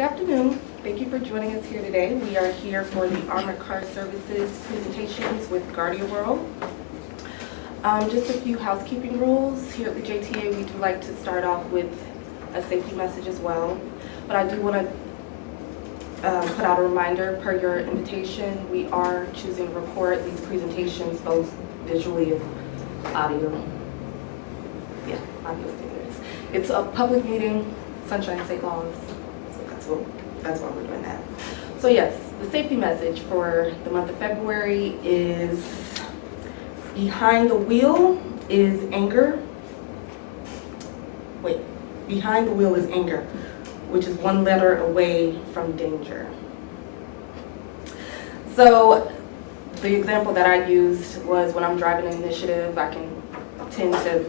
Good afternoon. Thank you for joining us here today. We are here for the Armored Car Services presentations with Gardaworld. Just a few housekeeping rules. Here at the JTA, we do like to start off with a safety message as well. But I do want to put out a reminder per your invitation. We are choosing to record these presentations both visually and audio. Yeah, audio standards. It's a public meeting, sunshine state laws. So that's why we're doing that. So yes, the safety message for the month of February is behind the wheel is anger. Wait, behind the wheel is anger, which is one letter away from danger. So the example that I used was when I'm driving an initiative, I can tend to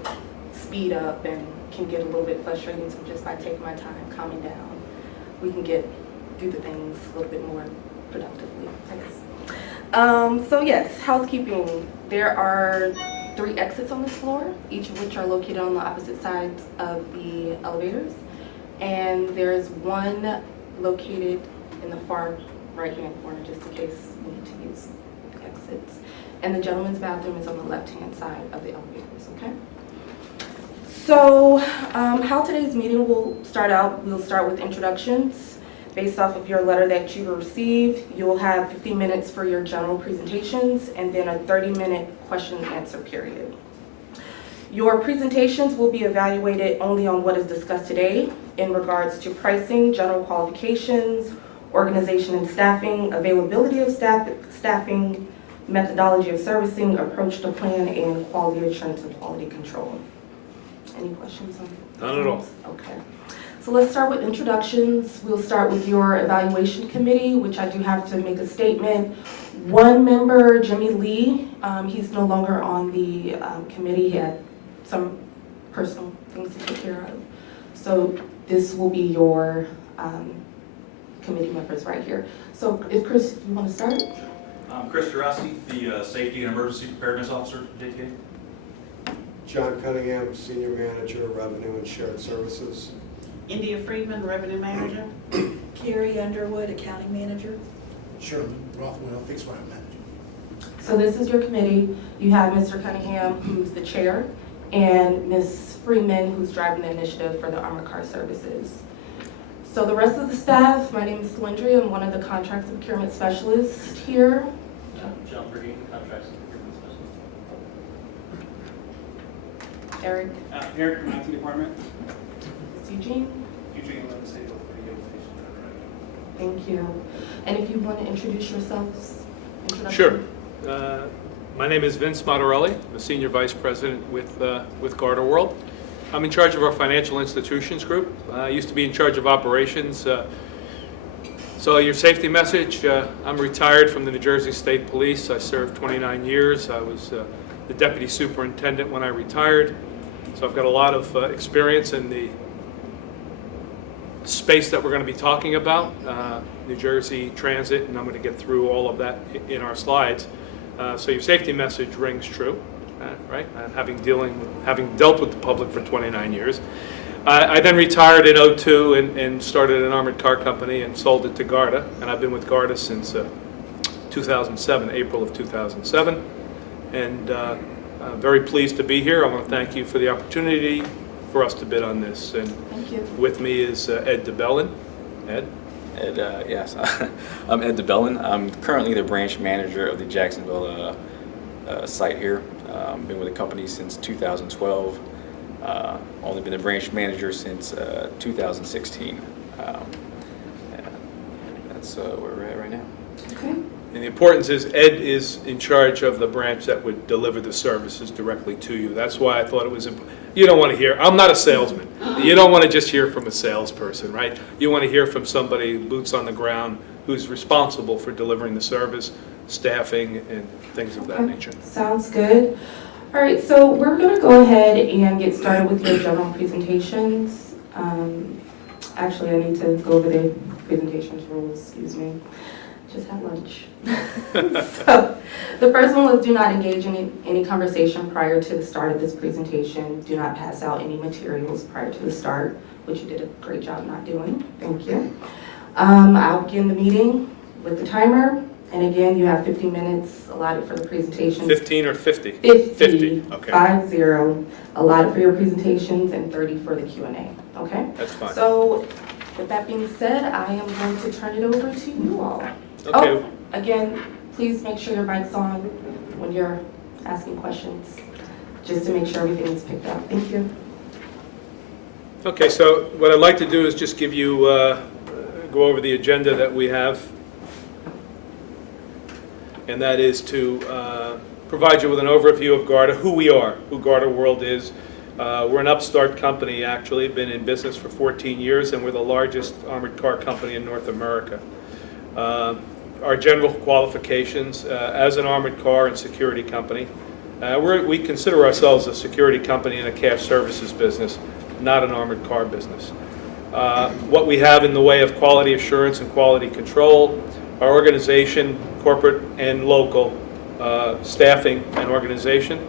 speed up and can get a little bit frustrating. So just by taking my time, calming down, we can do the things a little bit more productively, I guess. So yes, housekeeping. There are 3 exits on this floor, each of which are located on the opposite sides of the elevators. And there's one located in the far right-hand corner, just in case we need to use exits. And the gentleman's bathroom is on the left-hand side of the elevators, okay? So how today's meeting will start out, we'll start with introductions. Based off of your letter that you received, you'll have 15 minutes for your general presentations and then a 30-minute question and answer period. Your presentations will be evaluated only on what is discussed today in regards to pricing, general qualifications, organization and staffing, availability of staffing, methodology of servicing, approach to plan, and quality assurance and quality control. Any questions on that? None at all. Okay. So let's start with introductions. We'll start with your evaluation committee, which I do have to make a statement. One member, Jimmy Lee, he's no longer on the committee. He had some personal things to take care of. So this will be your committee members right here. So if Chris, you want to start? I'm Chris Jurowski, the Safety and Emergency Preparedness Officer at JTA. John Cunningham, Senior Manager, Revenue and Shared Services. India Friedman, Revenue Manager. Carrie Underwood, Accounting Manager. Sherman Rothwell, Fixed Wire Manager. So this is your committee. You have Mr. Cunningham, who's the chair, and Ms. Freeman, who's driving the initiative for the Armored Car Services. So the rest of the staff, my name is Lindry. I'm one of the contracts and procurement specialists here. John Brady, contracts and procurement specialist. Eric. Eric from IT department. Eugene. Eugene, let me say the radio station. Thank you. And if you want to introduce yourselves. Sure. My name is Vince Matarelli. I'm a Senior Vice President with Gardaworld. I'm in charge of our financial institutions group. I used to be in charge of operations. So your safety message, I'm retired from the New Jersey State Police. I served 29 years. I was the Deputy Superintendent when I retired. So I've got a lot of experience in the space that we're going to be talking about, New Jersey Transit, and I'm going to get through all of that in our slides. So your safety message rings true, right? Having dealt with the public for 29 years. I then retired in 2002 and started an armored car company and sold it to Garda, and I've been with Garda since 2007, April of 2007, and I'm very pleased to be here. I want to thank you for the opportunity for us to bid on this. And Thank you. with me is Ed DeBellin. Ed? Yes, I'm Ed DeBellin. I'm currently the branch manager of the Jacksonville site here. Been with the company since 2012. Only been a branch manager since 2016. That's where we're at right now. Okay. And the importance is Ed is in charge of the branch that would deliver the services directly to you. That's why I thought it was important. You don't want to hear, I'm not a salesman. You don't want to just hear from a salesperson, right? You want to hear from somebody, boots on the ground, who's responsible for delivering the service, staffing, and things of that nature. Sounds good. All right, so we're going to go ahead and get started with your general presentations. Actually, I need to go over the presentations rules, excuse me. Just had lunch. So the first one was do not engage in any conversation prior to the start of this presentation. Do not pass out any materials prior to the start, which you did a great job not doing. Thank you. I'll begin the meeting with the timer. And again, you have 15 minutes allotted for the presentations. 15 or 50? 50, okay. 50, allotted for your presentations and 30 for the Q&A, okay? That's fine. So with that being said, I am going to turn it over to you all. Okay. Oh, again, please make sure your mic's on when you're asking questions, just to make sure everything is picked up. Thank you. Okay, so what I'd like to do is just give you, go over the agenda that we have. And that is to provide you with an overview of Garda, who we are, who Gardaworld is. We're an upstart company, actually, been in business for 14 years, and we're the largest armored car company in North America. Our general qualifications, as an armored car and security company, we consider ourselves a security company and a cash services business, not an armored car business. What we have in the way of quality assurance and quality control, our organization, corporate and local staffing and organization,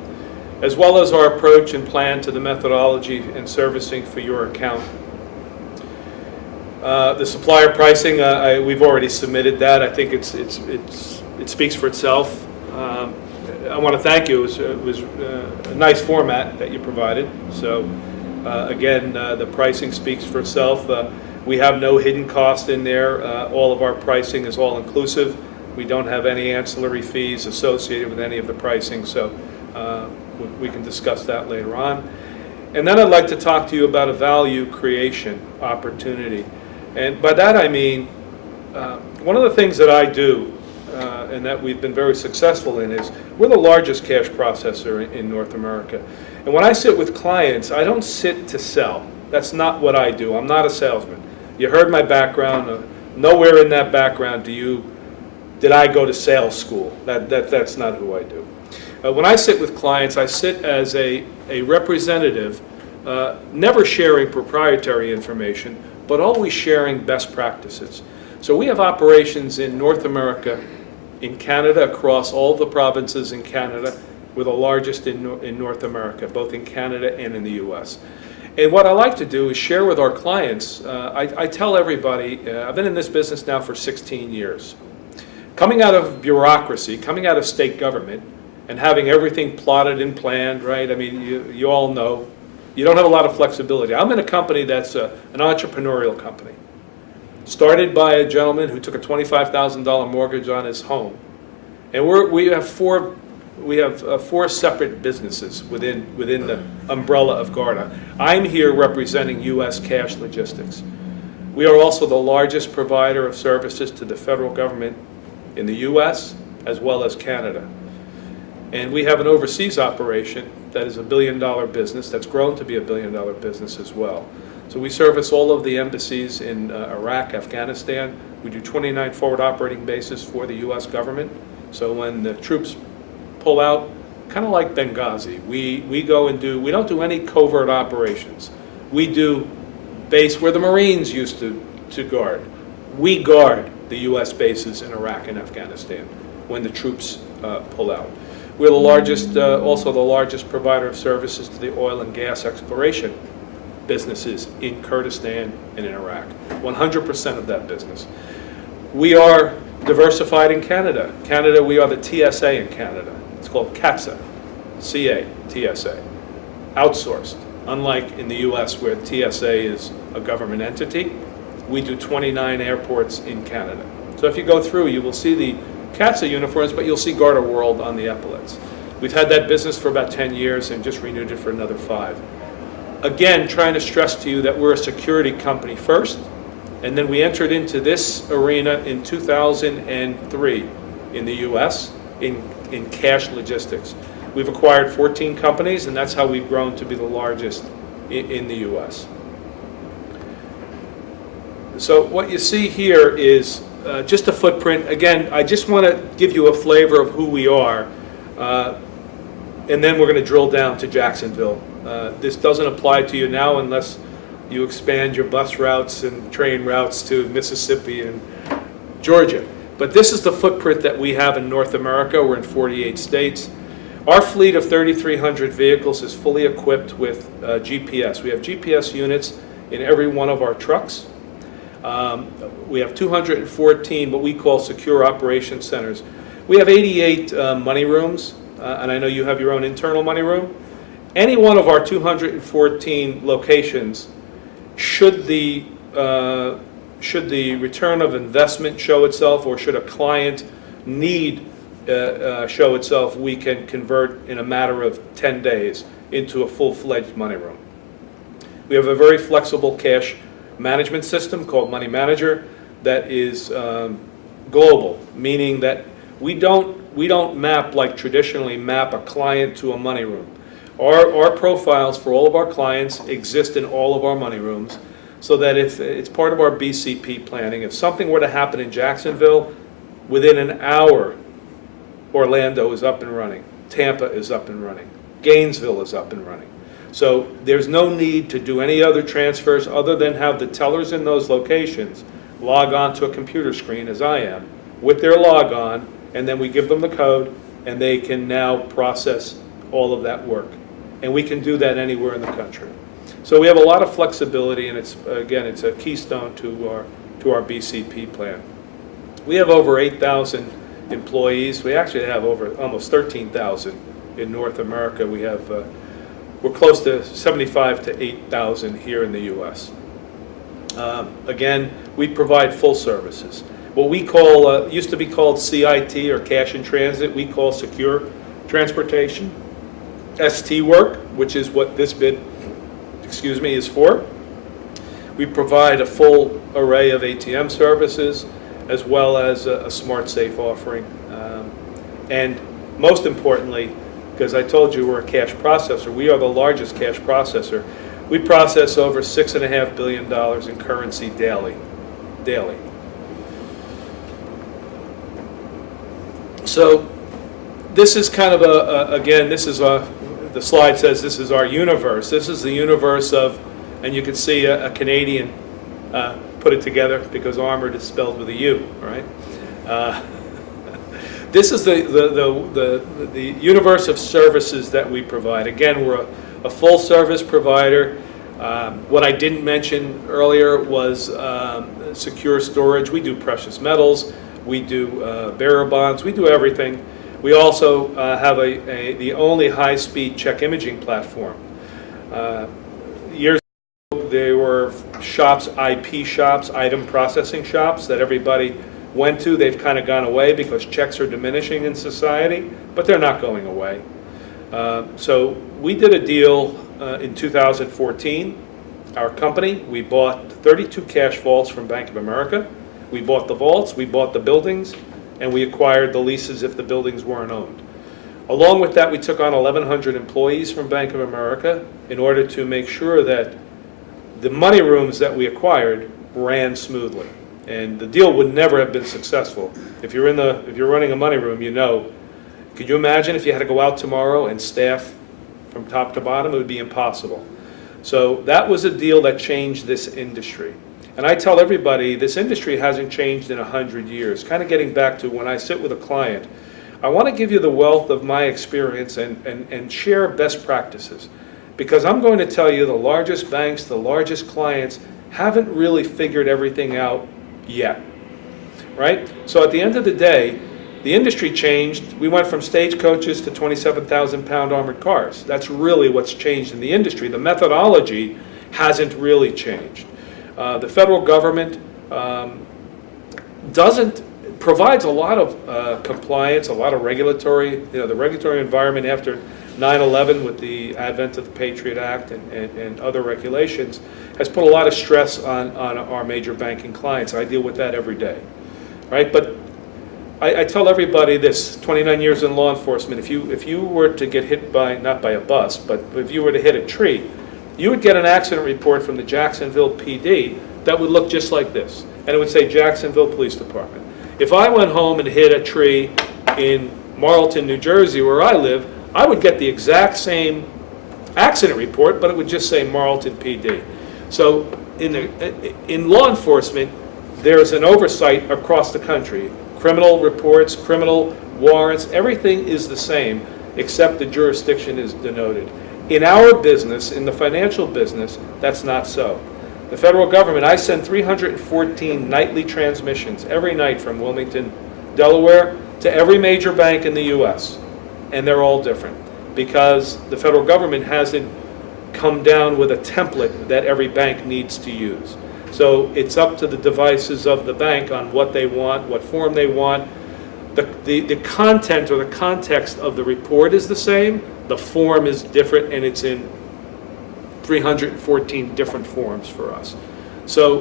as well as our approach and plan to the methodology and servicing for your account. The supplier pricing, we've already submitted that. I think it speaks for itself. I want to thank you. It was a nice format that you provided. So again, the pricing speaks for itself. We have no hidden cost in there. All of our pricing is all inclusive. We don't have any ancillary fees associated with any of the pricing, so we can discuss that later on. And then I'd like to talk to you about a value creation opportunity. And by that I mean, one of the things that I do, and that we've been very successful in, is we're the largest cash processor in North America. And when I sit with clients, I don't sit to sell. That's not what I do. I'm not a salesman. You heard my background. Nowhere in that background did I go to sales school. That's not who I do. When I sit with clients, I sit as a representative, never sharing proprietary information, but always sharing best practices. So we have operations in North America, in Canada, across all the provinces in Canada. We're the largest in North America, both in Canada and in the US. And what I like to do is share with our clients. I tell everybody, I've been in this business now for 16 years. Coming out of bureaucracy, coming out of state government, and having everything plotted and planned, right? I mean, you all know, you don't have a lot of flexibility. I'm in a company that's an entrepreneurial company. Started by a gentleman who took a $25,000 mortgage on his home. And we have four separate businesses within the umbrella of Garda. I'm here representing U.S. Cash Logistics. We are also the largest provider of services to the federal government in the U.S. as well as Canada. And we have an overseas operation that is $1 billion business that's grown to be $1 billion business as well. So we service all of the embassies in Iraq, Afghanistan. We do 29 forward operating bases for the U.S. government. So when the troops pull out, kind of like Benghazi, we go and we don't do any covert operations. We do base where the Marines used to guard. We guard the U.S. bases in Iraq and Afghanistan when the troops pull out. We're the largest, also the largest provider of services to the oil and gas exploration businesses in Kurdistan and in Iraq. 100% of that business. We are diversified in Canada. Canada, we are the TSA in Canada. It's called CATSA, CA, TSA, outsourced. Unlike in the US where TSA is a government entity, we do 29 airports in Canada. So if you go through, you will see the CATSA uniforms, but you'll see Gardaworld on the epaulets. We've had that business for about 10 years and just renewed it for another 5. Again, trying to stress to you that we're a security company first, and then we entered into this arena in 2003 in the US in cash logistics. We've acquired 14 companies, and that's how we've grown to be the largest in the US. So what you see here is just a footprint. Again, I just want to give you a flavor of who we are, and then we're going to drill down to Jacksonville. This doesn't apply to you now unless you expand your bus routes and train routes to Mississippi and Georgia. But this is the footprint that we have in North America. We're in 48 states. Our fleet of 3,300 vehicles is fully equipped with GPS. We have GPS units in every one of our trucks. We have 214 what we call secure operations centers. We have 88 money rooms, and I know you have your own internal money room. Any one of our 214 locations, should the return of investment show itself, or should a client need show itself, we can convert in a matter of 10 days into a full-fledged money room. We have a very flexible cash management system called Money Manager that is global, meaning that we don't map like traditionally map a client to a money room. Our profiles for all of our clients exist in all of our money rooms, so that if it's part of our BCP planning, if something were to happen in Jacksonville, within an hour, Orlando is up and running, Tampa is up and running, Gainesville is up and running. So there's no need to do any other transfers other than have the tellers in those locations log on to a computer screen, as I am, with their log on, and then we give them the code, and they can now process all of that work. And we can do that anywhere in the country. So we have a lot of flexibility, and it's a keystone to our BCP plan. We have over 8,000 employees. We actually have over almost 13,000 in North America. We're close to 75 to 8,000 here in the U.S. Again, we provide full services. What we call, used to be called CIT, or cash in transit, we call secure transportation. ST work, which is what this bid, is for. We provide a full array of ATM services, as well as a smart safe offering. And most importantly, because I told you we're a cash processor, we are the largest cash processor. We process over $6.5 billion in currency daily. So this is kind of the slide says this is our universe. This is the universe of, and you can see a Canadian put it together because armored is spelled with a U, right? This is the universe of services that we provide. Again, we're a full service provider. What I didn't mention earlier was secure storage. We do precious metals. We do bearer bonds. We do everything. We also have the only high-speed check imaging platform. Years ago, there were shops, IP shops, item processing shops that everybody went to. They've kind of gone away because checks are diminishing in society, but they're not going away. So we did a deal in 2014. Our company, we bought 32 cash vaults from Bank of America. We bought the vaults, we bought the buildings, and we acquired the leases if the buildings weren't owned. Along with that, we took on 1,100 employees from Bank of America in order to make sure that the money rooms that we acquired ran smoothly. And the deal would never have been successful. If you're running a money room, you know. Could you imagine if you had to go out tomorrow and staff from top to bottom? It would be impossible. So that was a deal that changed this industry. And I tell everybody, this industry hasn't changed in 100 years. Kind of getting back to when I sit with a client, I want to give you the wealth of my experience and share best practices. Because I'm going to tell you the largest banks, the largest clients haven't really figured everything out yet, right? So at the end of the day, the industry changed. We went from stagecoaches to 27,000-pound armored cars. That's really what's changed in the industry. The methodology hasn't really changed. The federal government provides a lot of compliance, a lot of regulatory, the regulatory environment after 9/11 with the advent of the Patriot Act and other regulations has put a lot of stress on our major banking clients. I deal with that every day, right? But I tell everybody this, 29 years in law enforcement, if you were to get hit by, not by a bus, but if you were to hit a tree, you would get an accident report from the Jacksonville PD that would look just like this. And it would say Jacksonville Police Department. If I went home and hit a tree in Marlton, New Jersey, where I live, I would get the exact same accident report, but it would just say Marlton PD. So in law enforcement, there's an oversight across the country. Criminal reports, criminal warrants, everything is the same, except the jurisdiction is denoted. In our business, in the financial business, that's not so. The federal government, I send 314 nightly transmissions every night from Wilmington, Delaware, to every major bank in the U.S. And they're all different because the federal government hasn't come down with a template that every bank needs to use. So it's up to the devices of the bank on what they want, what form they want. The content or the context of the report is the same, the form is different, and it's in 314 different forms for us. So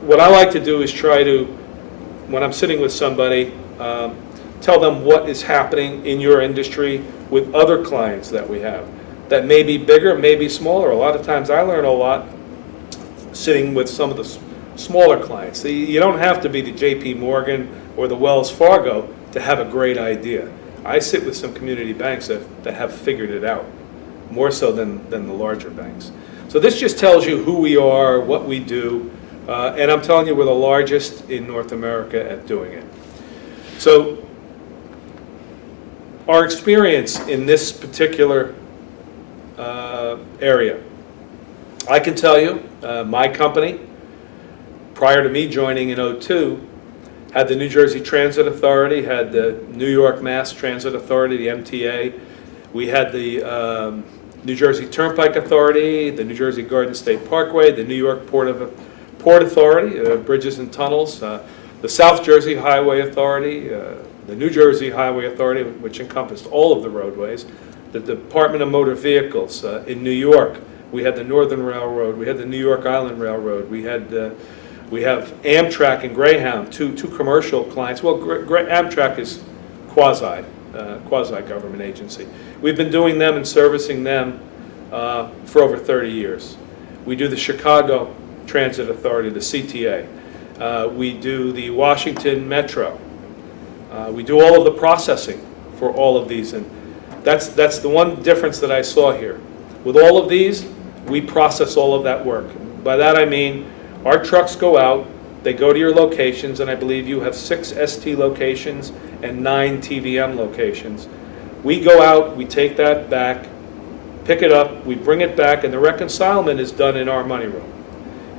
what I like to do is try to, when I'm sitting with somebody, tell them what is happening in your industry with other clients that we have. That may be bigger, may be smaller. A lot of times I learn a lot sitting with some of the smaller clients. You don't have to be the JP Morgan or the Wells Fargo to have a great idea. I sit with some community banks that have figured it out, more so than the larger banks. So this just tells you who we are, what we do, and I'm telling you we're the largest in North America at doing it. So our experience in this particular area, I can tell you, my company, prior to me joining in '02, had the New Jersey Transit Authority, had the New York Mass Transit Authority, the MTA. We had the New Jersey Turnpike Authority, the New Jersey Garden State Parkway, the New York Port Authority, bridges and tunnels, the South Jersey Highway Authority, the New Jersey Highway Authority, which encompassed all of the roadways, the Department of Motor Vehicles in New York. We had the Northern Railroad, we had the New York Island Railroad, we have Amtrak and Greyhound, two commercial clients. Well, Amtrak is quasi-government agency. We've been doing them and servicing them for over 30 years. We do the Chicago Transit Authority, the CTA. We do the Washington Metro. We do all of the processing for all of these, and that's the one difference that I saw here. With all of these, we process all of that work. By that I mean our trucks go out, they go to your locations, and I believe you have 6 ST locations and 9 TVM locations. We go out, we take that back, pick it up, we bring it back, and the reconcilement is done in our money room.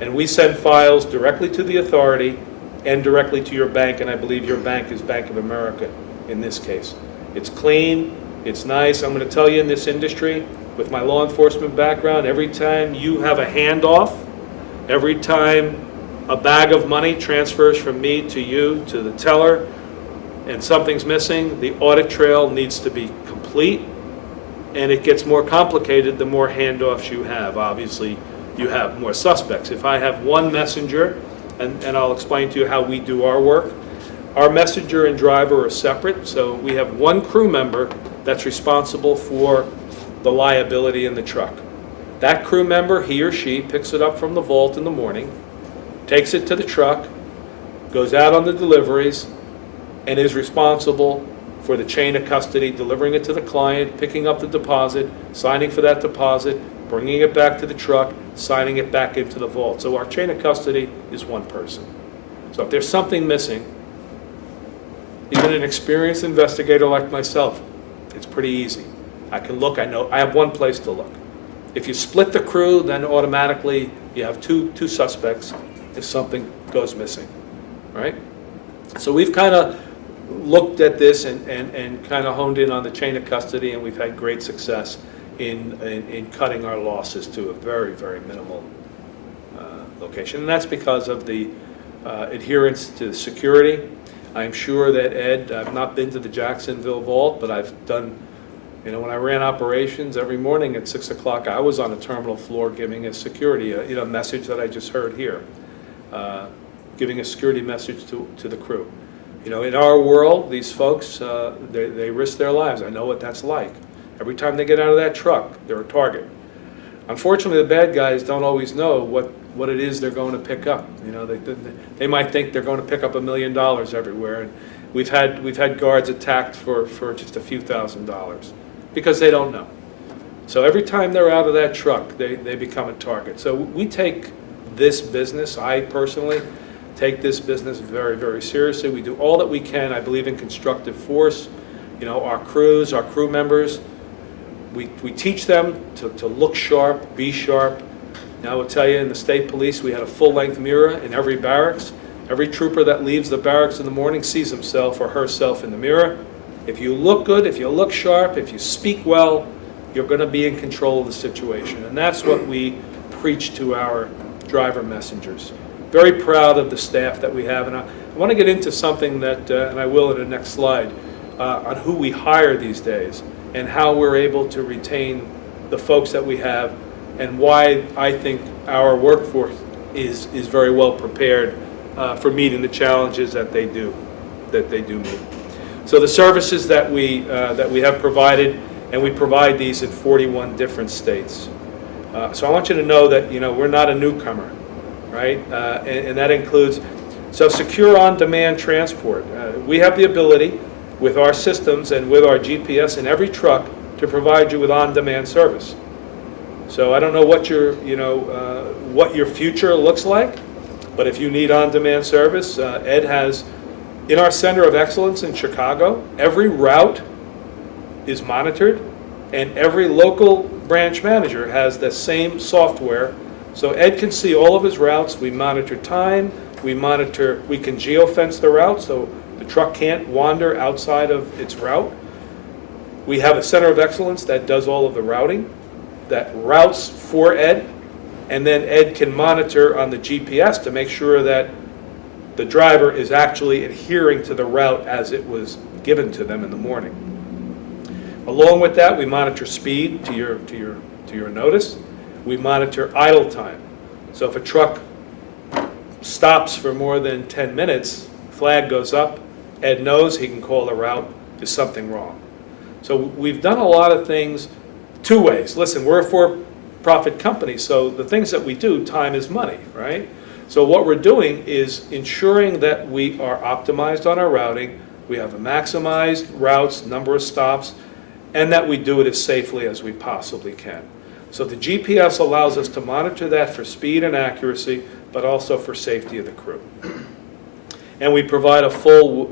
And we send files directly to the authority and directly to your bank, and I believe your bank is Bank of America in this case. It's clean, it's nice. I'm going to tell you, in this industry, with my law enforcement background, every time you have a handoff, every time a bag of money transfers from me to you, to the teller, and something's missing, the audit trail needs to be complete, and it gets more complicated the more handoffs you have. Obviously, you have more suspects. If I have one messenger, and I'll explain to you how we do our work, our messenger and driver are separate, so we have one crew member that's responsible for the liability in the truck. That crew member, he or she, picks it up from the vault in the morning, takes it to the truck, goes out on the deliveries, and is responsible for the chain of custody, delivering it to the client, picking up the deposit, signing for that deposit, bringing it back to the truck, signing it back into the vault. So our chain of custody is one person. So if there's something missing, even an experienced investigator like myself, it's pretty easy. I can look, I know, I have one place to look. If you split the crew, then automatically you have two suspects if something goes missing, right? So we've kind of looked at this and kind of honed in on the chain of custody, and we've had great success in cutting our losses to a very, very minimal location. And that's because of the adherence to security. I'm sure that Ed, I've not been to the Jacksonville vault, but I've done, when I ran operations every morning at 6 o'clock, I was on the terminal floor giving a security, message that I just heard here, giving a security message to the crew. In our world, these folks, they risk their lives. I know what that's like. Every time they get out of that truck, they're a target. Unfortunately, the bad guys don't always know what it is they're going to pick up. They might think they're going to pick up $1 million everywhere, and we've had guards attacked for just a few $1,000s because they don't know. So every time they're out of that truck, they become a target. So we take this business, I personally take this business very, very seriously. We do all that we can. I believe in constructive force. Our crews, our crew members, we teach them to look sharp, be sharp, Now, I will tell you, in the state police, we had a full-length mirror in every barracks. Every trooper that leaves the barracks in the morning sees himself or herself in the mirror. If you look good, if you look sharp, if you speak well, you're going to be in control of the situation. And that's what we preach to our driver messengers. Very proud of the staff that we have. And I want to get into something that, and I will in the next slide, on who we hire these days and how we're able to retain the folks that we have, and why I think our workforce is very well prepared for meeting the challenges that they do meet. So the services that we have provided, and we provide these in 41 different states. So I want you to know that we're not a newcomer, right? And that includes secure on-demand transport. We have the ability with our systems and with our GPS in every truck to provide you with on-demand service. So I don't know what your future looks like, but if you need on-demand service, Ed has, in our Center of Excellence in Chicago, every route is monitored, and every local branch manager has the same software. So Ed can see all of his routes. We monitor time. We can geofence the route so the truck can't wander outside of its route. We have a Center of Excellence that does all of the routing, that routes for Ed, and then Ed can monitor on the GPS to make sure that the driver is actually adhering to the route as it was given to them in the morning. Along with that, we monitor speed to your notice. We monitor idle time. So if a truck stops for more than 10 minutes, flag goes up, Ed knows he can call the route, is something wrong. So we've done a lot of things two ways. Listen, we're a for-profit company, so the things that we do, time is money, right? So what we're doing is ensuring that we are optimized on our routing, we have a maximized routes, number of stops, and that we do it as safely as we possibly can. So the GPS allows us to monitor that for speed and accuracy, but also for safety of the crew. And we provide a full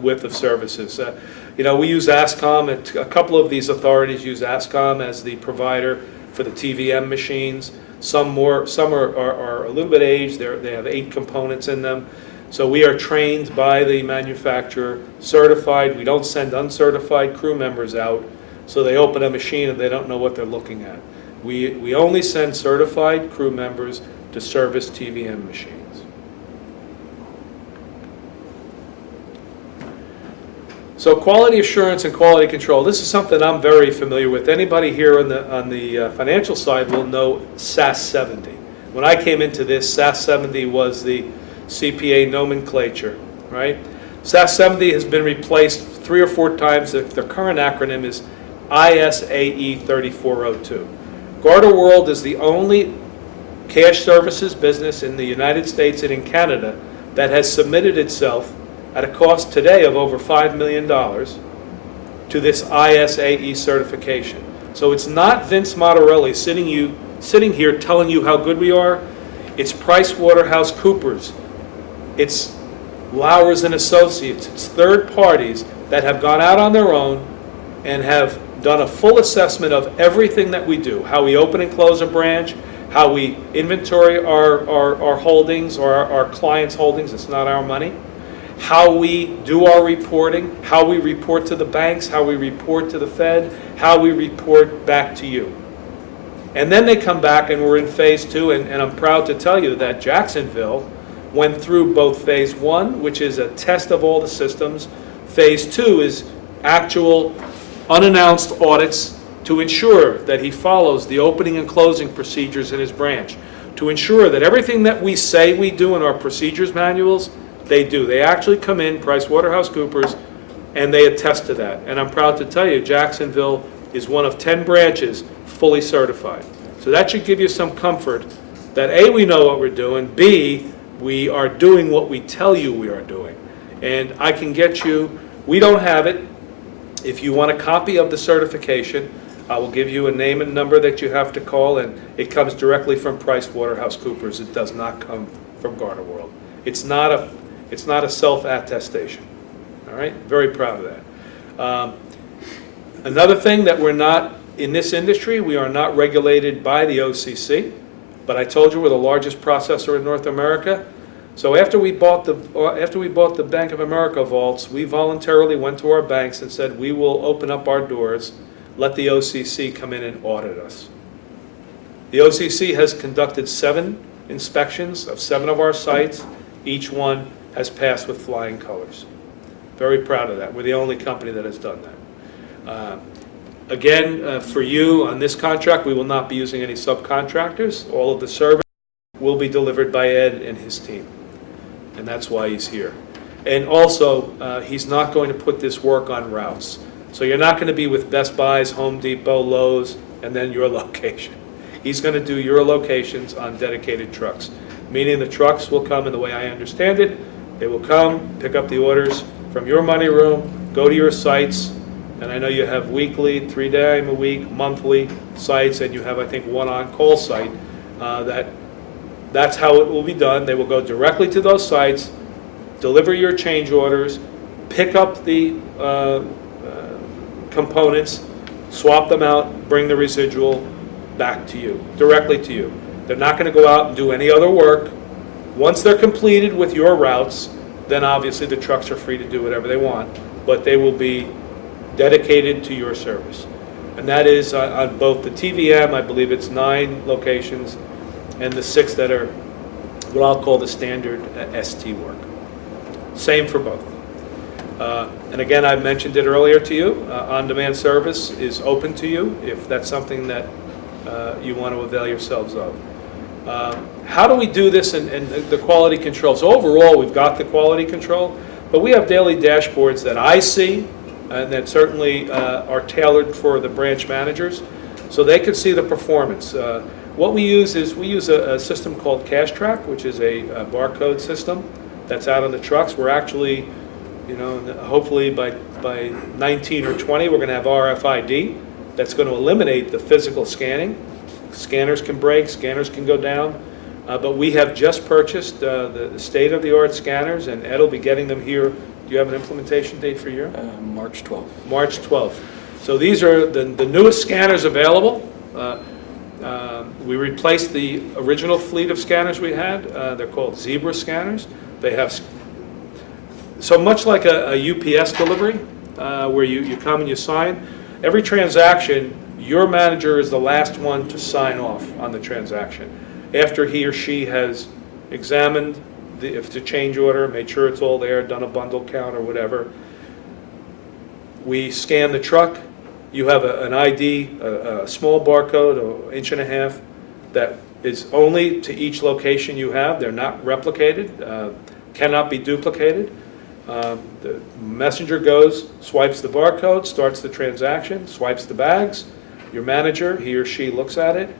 width of services. We use ASCOM. A couple of these authorities use ASCOM as the provider for the TVM machines. Some are a little bit aged. They have 8 components in them. So we are trained by the manufacturer, certified. We don't send uncertified crew members out, so they open a machine and they don't know what they're looking at. We only send certified crew members to service TVM machines. So quality assurance and quality control, this is something I'm very familiar with. Anybody here on the financial side will know SAS 70. When I came into this, SAS 70 was the CPA nomenclature, right? SAS 70 has been replaced 3 or 4 times. The current acronym is ISAE 3402. Gardaworld is the only cash services business in the United States and in Canada that has submitted itself at a cost today of over $5 million to this ISAE certification. So it's not Vince Martorelli sitting here telling you how good we are. It's PricewaterhouseCoopers. It's Lowers and Associates. It's third parties that have gone out on their own and have done a full assessment of everything that we do, how we open and close a branch, how we inventory our holdings or our clients' holdings. It's not our money. How we do our reporting, how we report to the banks, how we report to the Fed, how we report back to you. And then they come back and we're in phase 2, and I'm proud to tell you that Jacksonville went through both phase 1, which is a test of all the systems. Phase 2 is actual unannounced audits to ensure that he follows the opening and closing procedures in his branch, to ensure that everything that we say we do in our procedures manuals, they do. They actually come in, PricewaterhouseCoopers, and they attest to that. And I'm proud to tell you, Jacksonville is one of 10 branches fully certified. So that should give you some comfort that A, we know what we're doing, B, we are doing what we tell you we are doing. And I can get you, we don't have it. If you want a copy of the certification, I will give you a name and number that you have to call, and it comes directly from PricewaterhouseCoopers. It does not come from Gardaworld. It's not a self-attestation. All right? Very proud of that. Another thing that we're not, in this industry, we are not regulated by the OCC. But I told you we're the largest processor in North America. So after we bought the Bank of America vaults, we voluntarily went to our banks and said, we will open up our doors, let the OCC come in and audit us. The OCC has conducted 7 inspections of 7 of our sites. Each one has passed with flying colors. Very proud of that. We're the only company that has done that. Again, for you on this contract, we will not be using any subcontractors. All of the service will be delivered by Ed and his team. And that's why he's here. And also, he's not going to put this work on routes. So you're not going to be with Best Buys, Home Depot, Lowe's, and then your location. He's going to do your locations on dedicated trucks, meaning the trucks will come in the way I understand it. They will come, pick up the orders from your money room, go to your sites, and I know you have weekly, 3-day a week, monthly sites, and you have, I think, 1 on-call site. That's how it will be done. They will go directly to those sites, deliver your change orders, pick up the components, swap them out, bring the residual back to you, directly to you. They're not going to go out and do any other work. Once they're completed with your routes, then obviously the trucks are free to do whatever they want, but they will be dedicated to your service. And that is on both the TVM, I believe it's 9 locations, and the 6 that are what I'll call the standard ST work. Same for both. And again, I mentioned it earlier to you, on-demand service is open to you if that's something that you want to avail yourselves of. How do we do this and the quality control? So overall, we've got the quality control, but we have daily dashboards that I see and that certainly are tailored for the branch managers so they can see the performance. What we use is a system called Cash Track, which is a barcode system that's out on the trucks. We're actually, hopefully by 19 or 20, we're going to have RFID. That's going to eliminate the physical scanning. Scanners can break, scanners can go down, but we have just purchased the state-of-the-art scanners, and Ed will be getting them here. Do you have an implementation date for your? March 12th. March 12th. So these are the newest scanners available. We replaced the original fleet of scanners we had. They're called Zebra scanners. They have, so much like a UPS delivery, where you come and you sign, every transaction, your manager is the last one to sign off on the transaction. After he or she has examined if it's a change order, made sure it's all there, done a bundle count or whatever, we scan the truck. You have an ID, a small barcode, 1.5 inches, that is only to each location you have. They're not replicated, cannot be duplicated. The messenger goes, swipes the barcode, starts the transaction, swipes the bags. Your manager, he or she looks at it,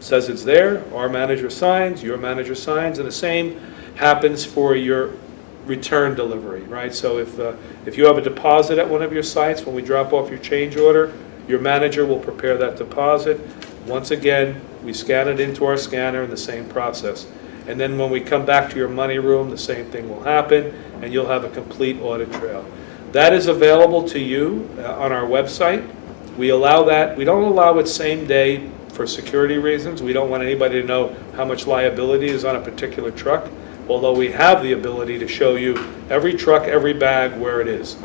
says it's there, our manager signs, your manager signs, and the same happens for your return delivery, right? So if you have a deposit at one of your sites, when we drop off your change order, your manager will prepare that deposit. Once again, we scan it into our scanner in the same process. And then when we come back to your money room, the same thing will happen, and you'll have a complete audit trail. That is available to you on our website. We allow that. We don't allow it same day for security reasons. We don't want anybody to know how much liability is on a particular truck, although we have the ability to show you every truck, every bag, where it is.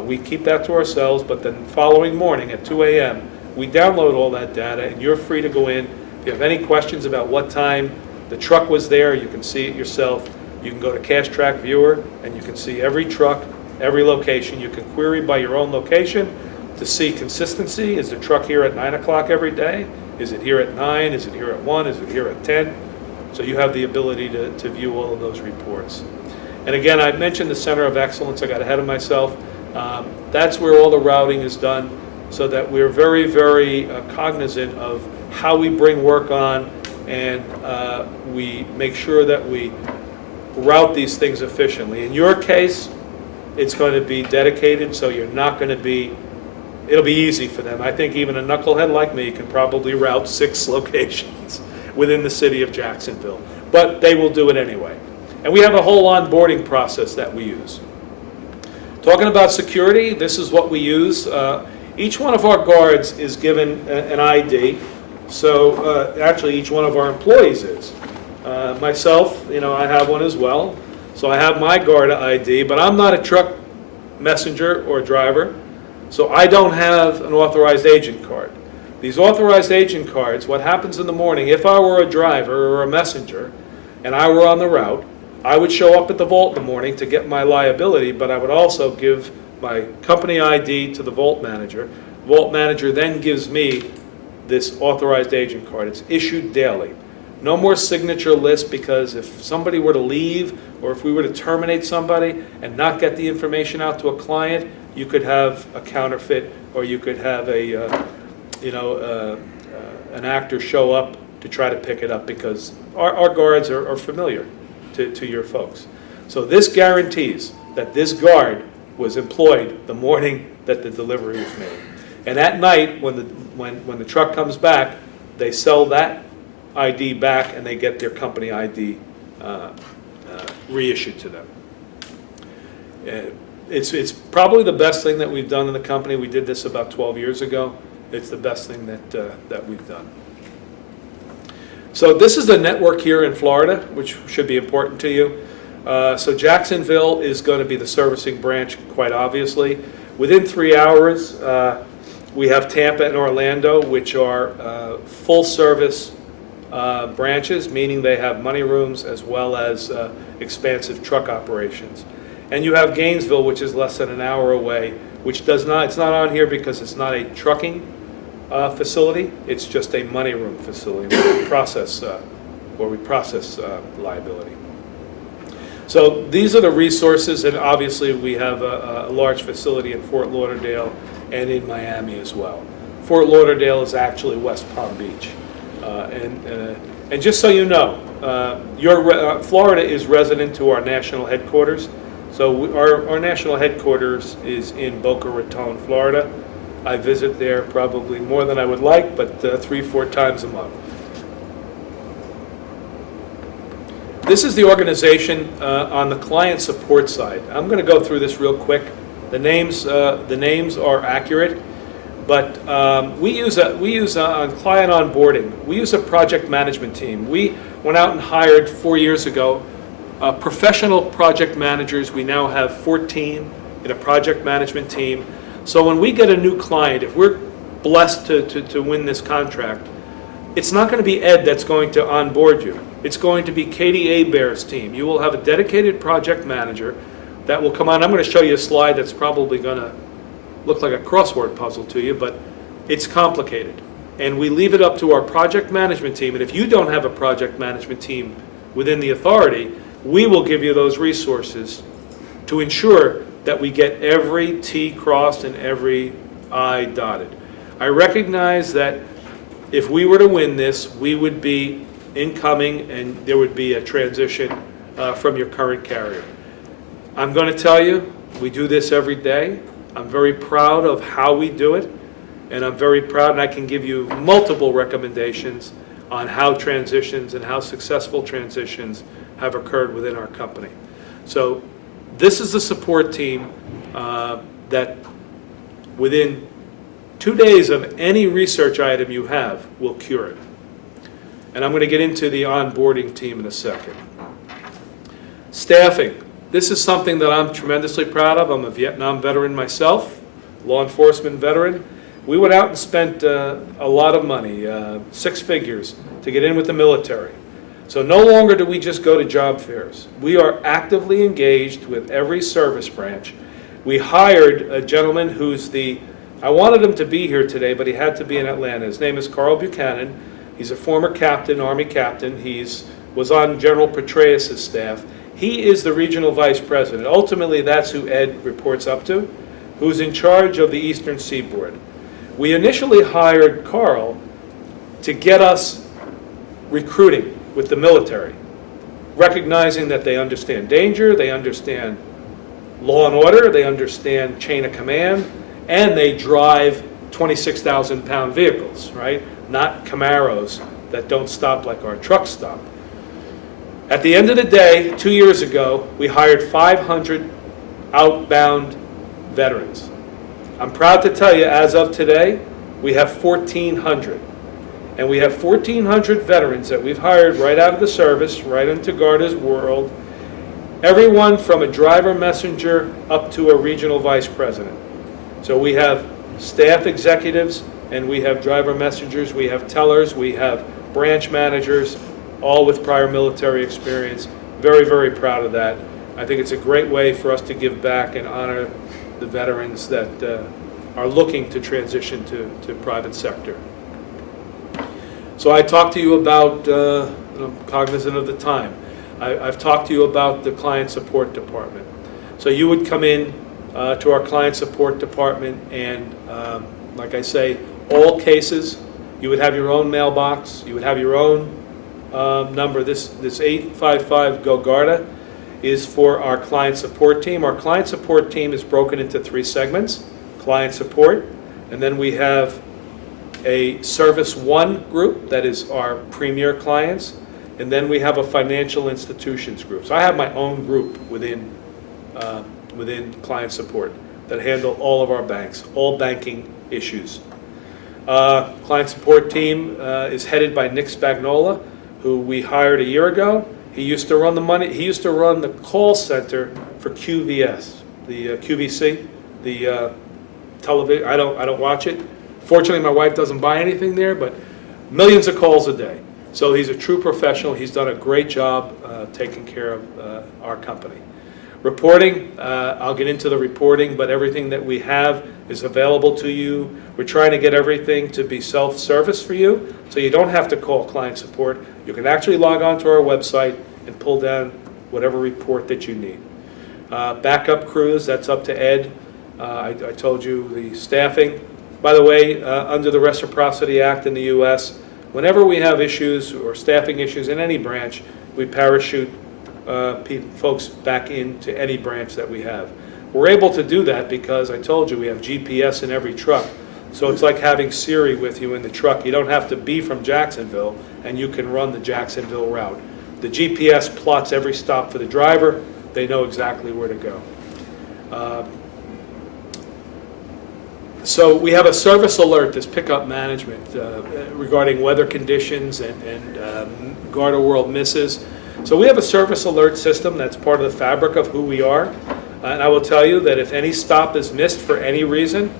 We keep that to ourselves, but the following morning at 2 a.m., we download all that data, and you're free to go in. If you have any questions about what time the truck was there, you can see it yourself. You can go to Cash Track Viewer, and you can see every truck, every location. You can query by your own location to see consistency. Is the truck here at 9 o'clock every day? Is it here at 9? Is it here at 1? Is it here at 10? So you have the ability to view all of those reports. And again, I mentioned the Center of Excellence. I got ahead of myself. That's where all the routing is done, so that we're very, very cognizant of how we bring work on, and we make sure that we route these things efficiently. In your case, it's going to be dedicated, so you're not going to be, it'll be easy for them. I think even a knucklehead like me can probably route 6 locations within the city of Jacksonville, but they will do it anyway. And we have a whole onboarding process that we use. Talking about security, this is what we use. Each one of our guards is given an ID. So actually, each one of our employees is. Myself, I have one as well. So I have my Garda ID, but I'm not a truck messenger or driver, so I don't have an authorized agent card. These authorized agent cards, what happens in the morning, if I were a driver or a messenger and I were on the route, I would show up at the vault in the morning to get my liability, but I would also give my company ID to the vault manager. Vault manager then gives me this authorized agent card. It's issued daily. No more signature list, because if somebody were to leave or if we were to terminate somebody and not get the information out to a client, you could have a counterfeit, or you could have an actor show up to try to pick it up, because our guards are familiar to your folks. So this guarantees that this guard was employed the morning that the delivery was made. And at night, when the truck comes back, they sell that ID back and they get their company ID reissued to them. It's probably the best thing that we've done in the company. We did this about 12 years ago. It's the best thing that we've done. So this is the network here in Florida, which should be important to you. So Jacksonville is going to be the servicing branch, quite obviously. Within 3 hours, we have Tampa and Orlando, which are full-service branches, meaning they have money rooms as well as expansive truck operations. And you have Gainesville, which is less than an hour away, which it's not on here because it's not a trucking facility. It's just a money room facility where we process liability. So these are the resources, and obviously we have a large facility in Fort Lauderdale and in Miami as well. Fort Lauderdale is actually West Palm Beach. And just so you know, Florida is resident to our national headquarters. So our national headquarters is in Boca Raton, Florida. I visit there probably more than I would like, but 3-4 times a month. This is the organization on the client support side. I'm going to go through this real quick. The names are accurate, but we use on client onboarding. We use a project management team. We went out and hired 4 years ago professional project managers. We now have 14 in a project management team. So when we get a new client, if we're blessed to win this contract, it's not going to be Ed that's going to onboard you. It's going to be Katie Abear's team. You will have a dedicated project manager that will come on. I'm going to show you a slide that's probably going to look like a crossword puzzle to you, but it's complicated. And we leave it up to our project management team. And if you don't have a project management team within the authority, we will give you those resources to ensure that we get every T crossed and every I dotted. I recognize that if we were to win this, we would be incoming and there would be a transition from your current carrier. I'm going to tell you, we do this every day. I'm very proud of how we do it, and I'm very proud, and I can give you multiple recommendations on how transitions and how successful transitions have occurred within our company. So this is the support team that within 2 days of any research item you have will cure it. And I'm going to get into the onboarding team in a second. Staffing. This is something that I'm tremendously proud of. I'm a Vietnam veteran myself, law enforcement veteran. We went out and spent a lot of money, 6 figures, to get in with the military. So no longer do we just go to job fairs. We are actively engaged with every service branch. We hired a gentleman who's I wanted him to be here today, but he had to be in Atlanta. His name is Carl Buchanan. He's a former captain, Army captain. Was on General Petraeus' staff. He is the regional vice president. Ultimately, that's who Ed reports up to, who's in charge of the Eastern Seaboard. We initially hired Carl to get us recruiting with the military, recognizing that they understand danger, they understand law and order, they understand chain of command, and they drive 26,000-pound vehicles, right? Not Camaros that don't stop like our trucks stop. At the end of the day, 2 years ago, we hired 500 outbound veterans. I'm proud to tell you, as of today, we have 1,400. And we have 1,400 veterans that we've hired right out of the service, right into Gardaworld. Everyone from a driver messenger up to a regional vice president. So we have staff executives and we have driver messengers, we have tellers, we have branch managers, all with prior military experience. Very, very proud of that. I think it's a great way for us to give back and honor the veterans that are looking to transition to private sector. So I talked to you about, I'm cognizant of the time, I've talked to you about the client support department. So you would come in to our client support department and, like I say, all cases, you would have your own mailbox, you would have your own number. This 855 Go Garda is for our client support team. Our client support team is broken into 3 segments: client support, and then we have a Service 1 group that is our premier clients, and then we have a financial institutions group. So I have my own group within client support that handle all of our banks, all banking issues. Client support team is headed by Nick Spagnola, who we hired a year ago. He used to run the call center for QVS, the QVC, the television. I don't watch it. Fortunately, my wife doesn't buy anything there, but millions of calls a day. So he's a true professional. He's done a great job taking care of our company. Reporting, I'll get into the reporting, but everything that we have is available to you. We're trying to get everything to be self-service for you, so you don't have to call client support. You can actually log on to our website and pull down whatever report that you need. Backup crews, that's up to Ed. I told you the staffing. By the way, under the Reciprocity Act in the U.S., whenever we have issues or staffing issues in any branch, we parachute folks back into any branch that we have. We're able to do that because I told you we have GPS in every truck. So it's like having Siri with you in the truck. You don't have to be from Jacksonville, and you can run the Jacksonville route. The GPS plots every stop for the driver. They know exactly where to go. So we have a service alert, this pickup management, regarding weather conditions and Gardaworld misses. So we have a service alert system that's part of the fabric of who we are. And I will tell you that if any stop is missed for any reason,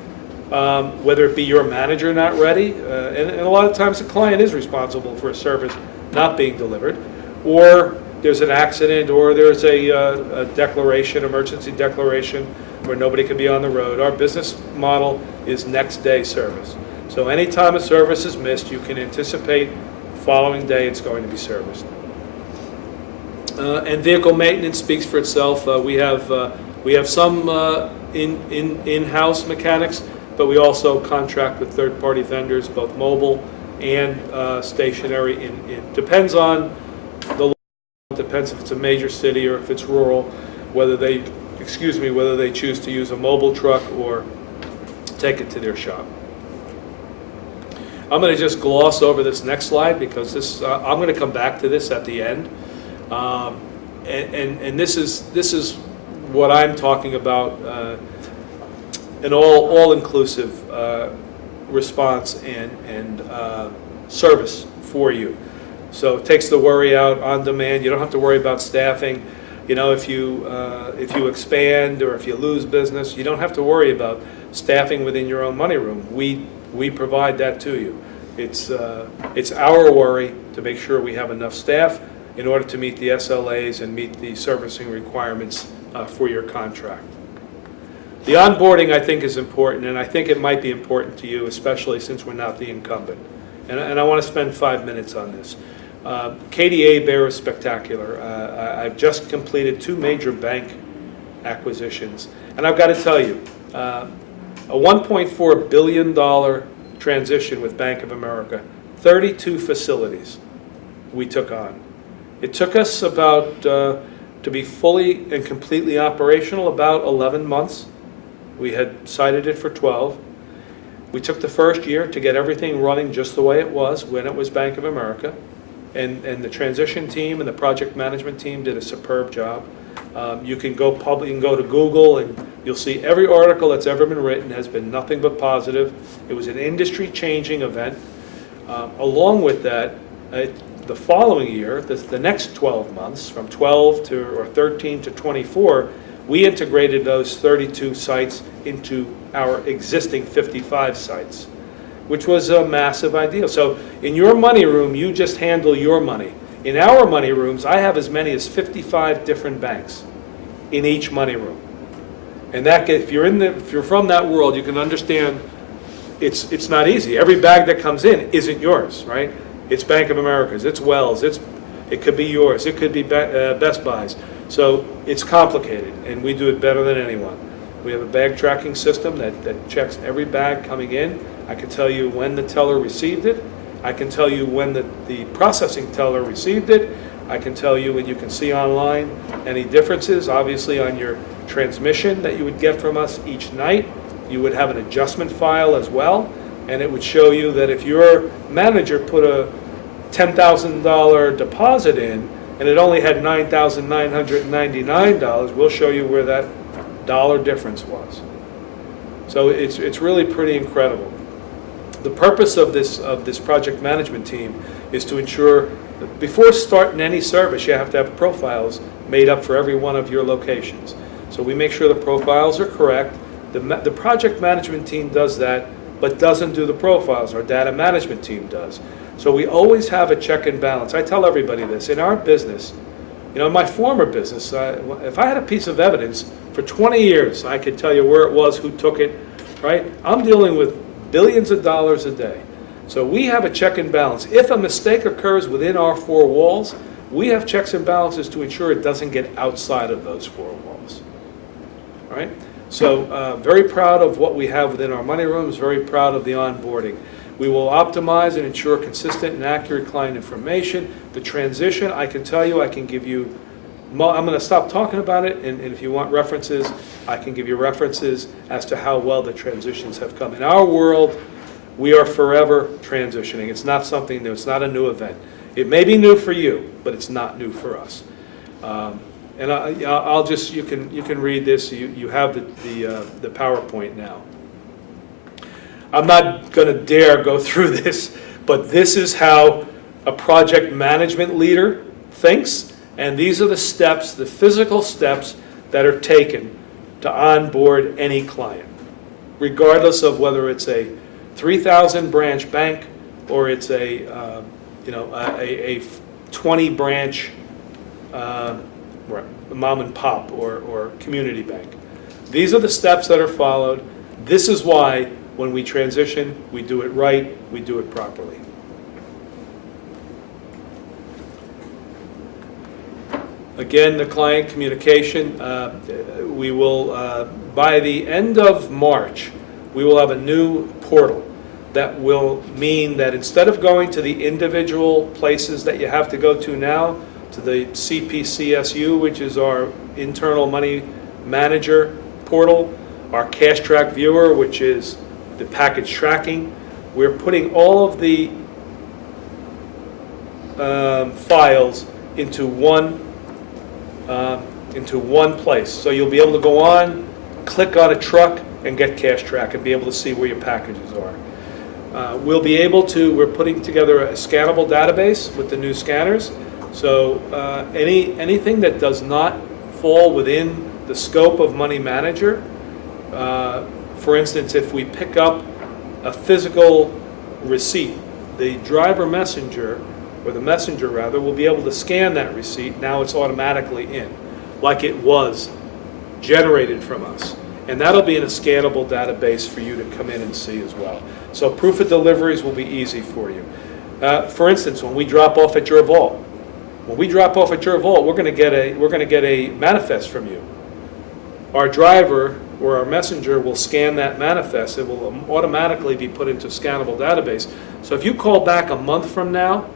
whether it be your manager not ready, and a lot of times the client is responsible for a service not being delivered, or there's an accident, or there's a declaration, emergency declaration, where nobody can be on the road. Our business model is next day service. So anytime a service is missed, you can anticipate the following day it's going to be serviced. And vehicle maintenance speaks for itself. We have some in-house mechanics, but we also contract with third-party vendors, both mobile and stationary. It depends on the law. It depends if it's a major city or if it's rural, whether they choose to use a mobile truck or take it to their shop. I'm going to just gloss over this next slide because I'm going to come back to this at the end. And this is what I'm talking about, an all-inclusive response and service for you. So it takes the worry out on demand. You don't have to worry about staffing. You know, if you expand or if you lose business, you don't have to worry about staffing within your own money room. We provide that to you. It's our worry to make sure we have enough staff in order to meet the SLAs and meet the servicing requirements for your contract. The onboarding, I think, is important, and I think it might be important to you, especially since we're not the incumbent. And I want to spend 5 minutes on this. KDA Bear is spectacular. I've just completed 2 major bank acquisitions, and I've got to tell you, a $1.4 billion transition with Bank of America, 32 facilities we took on. It took us about, to be fully and completely operational, about 11 months. We had cited it for 12. We took the first year to get everything running just the way it was when it was Bank of America. And the transition team and the project management team did a superb job. You can go to Google and you'll see every article that's ever been written has been nothing but positive. It was an industry-changing event. Along with that, the following year, the next 12 months, from 12 to, or 13 to 24, we integrated those 32 sites into our existing 55 sites, which was a massive idea. So in your money room, you just handle your money. In our money rooms, I have as many as 55 different banks in each money room. And that, if you're from that world, you can understand it's not easy. Every bag that comes in isn't yours, right? It's Bank of America's, it's Wells, it could be yours, it could be Best Buy's. So it's complicated, and we do it better than anyone. We have a bag tracking system that checks every bag coming in. I can tell you when the teller received it. I can tell you when the processing teller received it. I can tell you, and you can see online, any differences. Obviously, on your transmission that you would get from us each night, you would have an adjustment file as well, and it would show you that if your manager put a $10,000 deposit in and it only had $9,999, we'll show you where that dollar difference was. So it's really pretty incredible. The purpose of this project management team is to ensure that before starting any service, you have to have profiles made up for every one of your locations. So we make sure the profiles are correct. The project management team does that, but doesn't do the profiles. Our data management team does. So we always have a check and balance. I tell everybody this. In our business, you know, in my former business, if I had a piece of evidence for 20 years, I could tell you where it was, who took it, right? I'm dealing with billions of dollars a day. So we have a check and balance. If a mistake occurs within our four walls, we have checks and balances to ensure it doesn't get outside of those four walls, right? So very proud of what we have within our money rooms, very proud of the onboarding. We will optimize and ensure consistent and accurate client information. The transition, I can tell you, I can give you, I'm going to stop talking about it, and if you want references, I can give you references as to how well the transitions have come. In our world, we are forever transitioning. It's not something new. It's not a new event. It may be new for you, but it's not new for us. And I'll just, you can read this. You have the PowerPoint now. I'm not going to dare go through this, but this is how a project management leader thinks, and these are the steps, the physical steps that are taken to onboard any client, regardless of whether it's a 3,000 branch bank or it's a 20 branch mom and pop or community bank. These are the steps that are followed. This is why when we transition, we do it right, we do it properly. Again, the client communication, we will, by the end of March, we will have a new portal that will mean that instead of going to the individual places that you have to go to now, to the CPCSU, which is our internal money manager portal, our cash track viewer, which is the package tracking, we're putting all of the files into one place. So you'll be able to go on, click on a truck, and get cash track and be able to see where your packages are. We'll be able to, we're putting together a scannable database with the new scanners. So anything that does not fall within the scope of Money Manager, for instance, if we pick up a physical receipt, the driver messenger, or the messenger rather, will be able to scan that receipt. Now it's automatically in, like it was generated from us. And that'll be in a scannable database for you to come in and see as well. So proof of deliveries will be easy for you. For instance, when we drop off at your vault, we're going to get a manifest from you. Our driver or our messenger will scan that manifest. It will automatically be put into a scannable database. So if you call back a month from now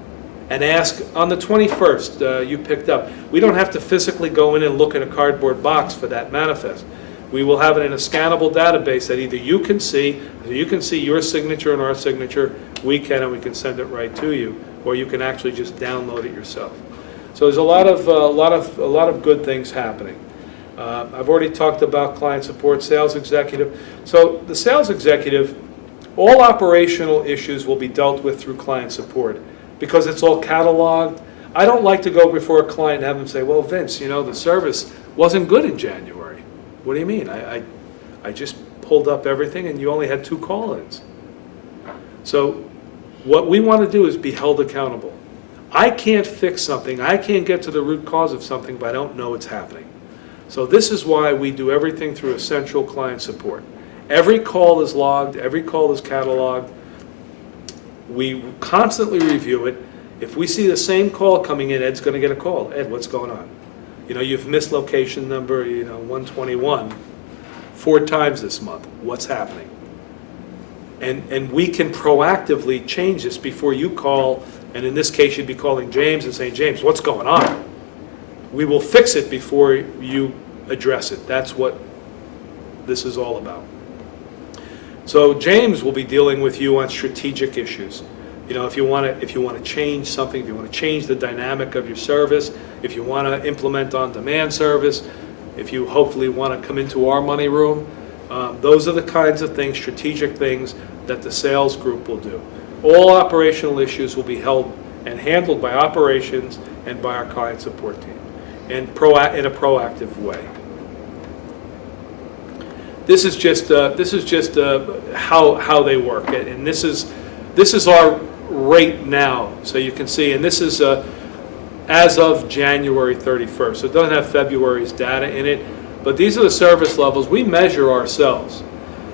and ask, on the 21st you picked up, we don't have to physically go in and look in a cardboard box for that manifest. We will have it in a scannable database that either you can see your signature and our signature, we can send it right to you, or you can actually just download it yourself. So there's a lot of good things happening. I've already talked about client support, sales executive. So the sales executive, All operational issues will be dealt with through client support because it's all cataloged. I don't like to go before a client and have them say, well, Vince, you know, the service wasn't good in January. What do you mean? I just pulled up everything and you only had 2 call-ins. So what we want to do is be held accountable. I can't fix something, I can't get to the root cause of something if I don't know it's happening. So this is why we do everything through essential client support. Every call is logged, every call is cataloged. We constantly review it. If we see the same call coming in, Ed's going to get a call. Ed, what's going on? You know, you've missed location number, 121 4 times this month. What's happening? And we can proactively change this before you call, and in this case, you'd be calling James and saying, James, what's going on? We will fix it before you address it. That's what this is all about. So James will be dealing with you on strategic issues. You know, if you want to change something, if you want to change the dynamic of your service, if you want to implement on-demand service, if you hopefully want to come into our money room, those are the kinds of things, strategic things, that the sales group will do. All operational issues will be held and handled by operations and by our client support team, and in a proactive way. This is just how they work, and this is our rate now, so you can see, and this is as of January 31st. So it doesn't have February's data in it, but these are the service levels we measure ourselves,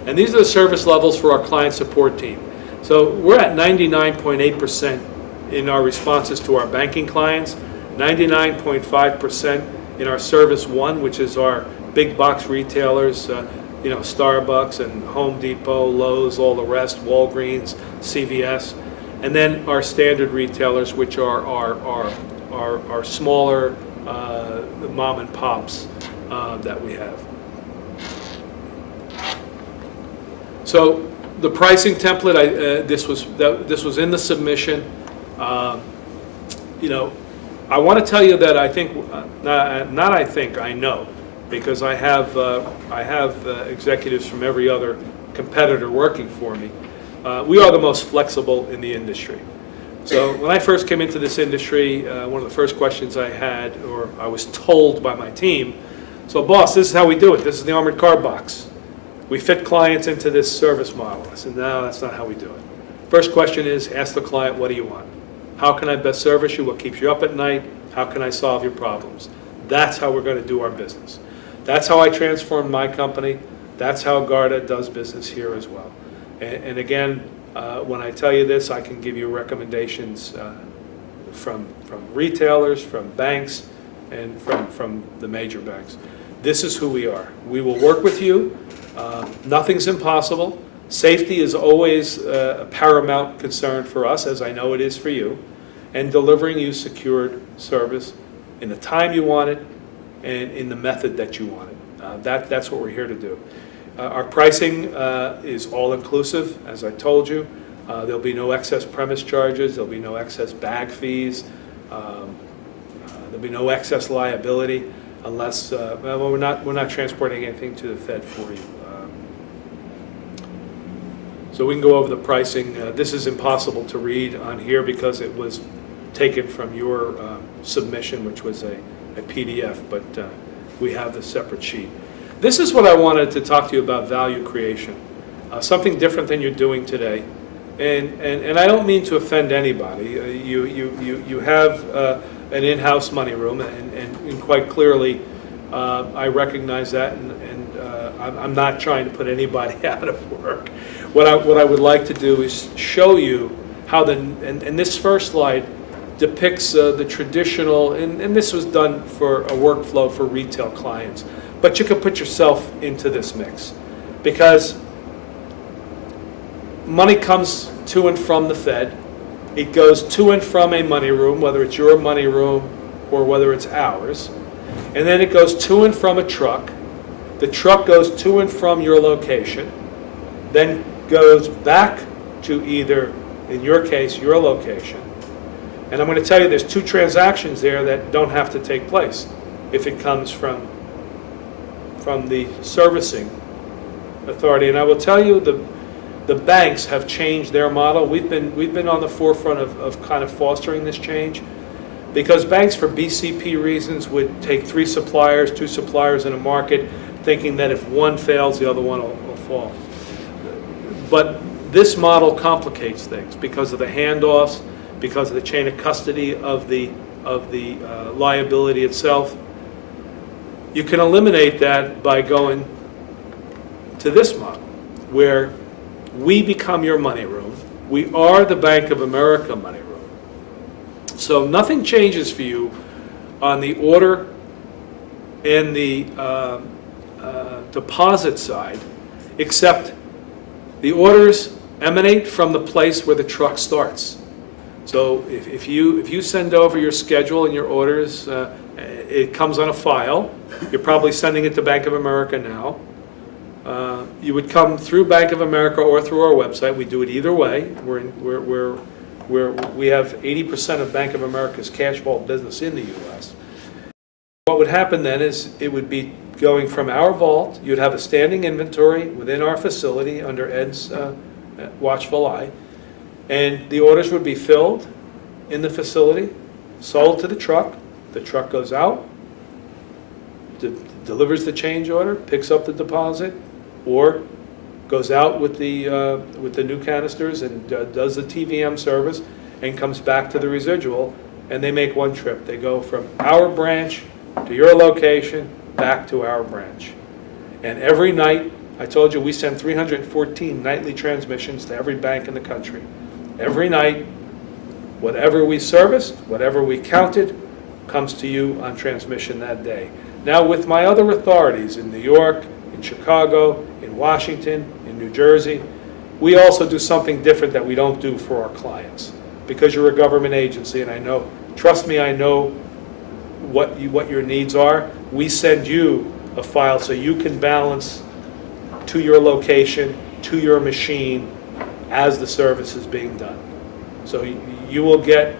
and these are the service levels for our client support team. So we're at 99.8% in our responses to our banking clients, 99.5% in our Service One, which is our big box retailers, Starbucks and Home Depot, Lowe's, all the rest, Walgreens, CVS, and then our standard retailers, which are our smaller mom and pops that we have. So the pricing template, this was in the submission. I want to tell you that I think, I know, because I have executives from every other competitor working for me. We are the most flexible in the industry. So when I first came into this industry, one of the first questions I had, or I was told by my team, so boss, this is how we do it. This is the armored car box. We fit clients into this service model. I said, no, that's not how we do it. First question is, ask the client, what do you want? How can I best service you? What keeps you up at night? How can I solve your problems? That's how we're going to do our business. That's how I transformed my company. That's how Garda does business here as well. And again, when I tell you this, I can give you recommendations from retailers, from banks, and from the major banks. This is who we are. We will work with you. Nothing's impossible. Safety is always a paramount concern for us, as I know it is for you, and delivering you secured service in the time you want it and in the method that you want it. That's what we're here to do. Our pricing is all-inclusive, as I told you. There'll be no excess premise charges. There'll be no excess bag fees. There'll be no excess liability unless we're not transporting anything to the Fed for you. So we can go over the pricing. This is impossible to read on here because it was taken from your submission, which was a PDF, but we have the separate sheet. This is what I wanted to talk to you about: value creation, something different than you're doing today. And I don't mean to offend anybody. You have an in-house money room, and quite clearly, I recognize that, and I'm not trying to put anybody out of work. What I would like to do is show you how and this first slide depicts the traditional, and this was done for a workflow for retail clients, but you can put yourself into this mix, because money comes to and from the Fed. It goes to and from a money room, whether it's your money room or whether it's ours, and then it goes to and from a truck. The truck goes to and from your location, then goes back to either, in your case, your location. And I'm going to tell you there's 2 transactions there that don't have to take place if it comes from the servicing authority. And I will tell you the banks have changed their model. We've been on the forefront of kind of fostering this change, because banks, for BCP reasons, would take 3 suppliers, 2 suppliers in a market, thinking that if one fails, the other one will fall. But this model complicates things because of the handoffs, because of the chain of custody of the liability itself. You can eliminate that by going to this model, where we become your money room. We are the Bank of America money room. So nothing changes for you on the order and the deposit side, except the orders emanate from the place where the truck starts. So if you send over your schedule and your orders, it comes on a file. You're probably sending it to Bank of America now. You would come through Bank of America or through our website. We do it either way. We have 80% of Bank of America's cash vault business in the U.S. What would happen then is it would be going from our vault. You'd have a standing inventory within our facility under Ed's watchful eye, and the orders would be filled in the facility, sold to the truck. The truck goes out, delivers the change order, picks up the deposit, or goes out with the new canisters and does the TVM service and comes back to the residual, and they make one trip. They go from our branch to your location, back to our branch. And every night, I told you we send 314 nightly transmissions to every bank in the country. Every night, whatever we serviced, whatever we counted, comes to you on transmission that day. Now, with my other authorities in New York, in Chicago, in Washington, in New Jersey, we also do something different that we don't do for our clients. Because you're a government agency, and I know, trust me, I know what your needs are. We send you a file so you can balance to your location, to your machine, as the service is being done. So you will get,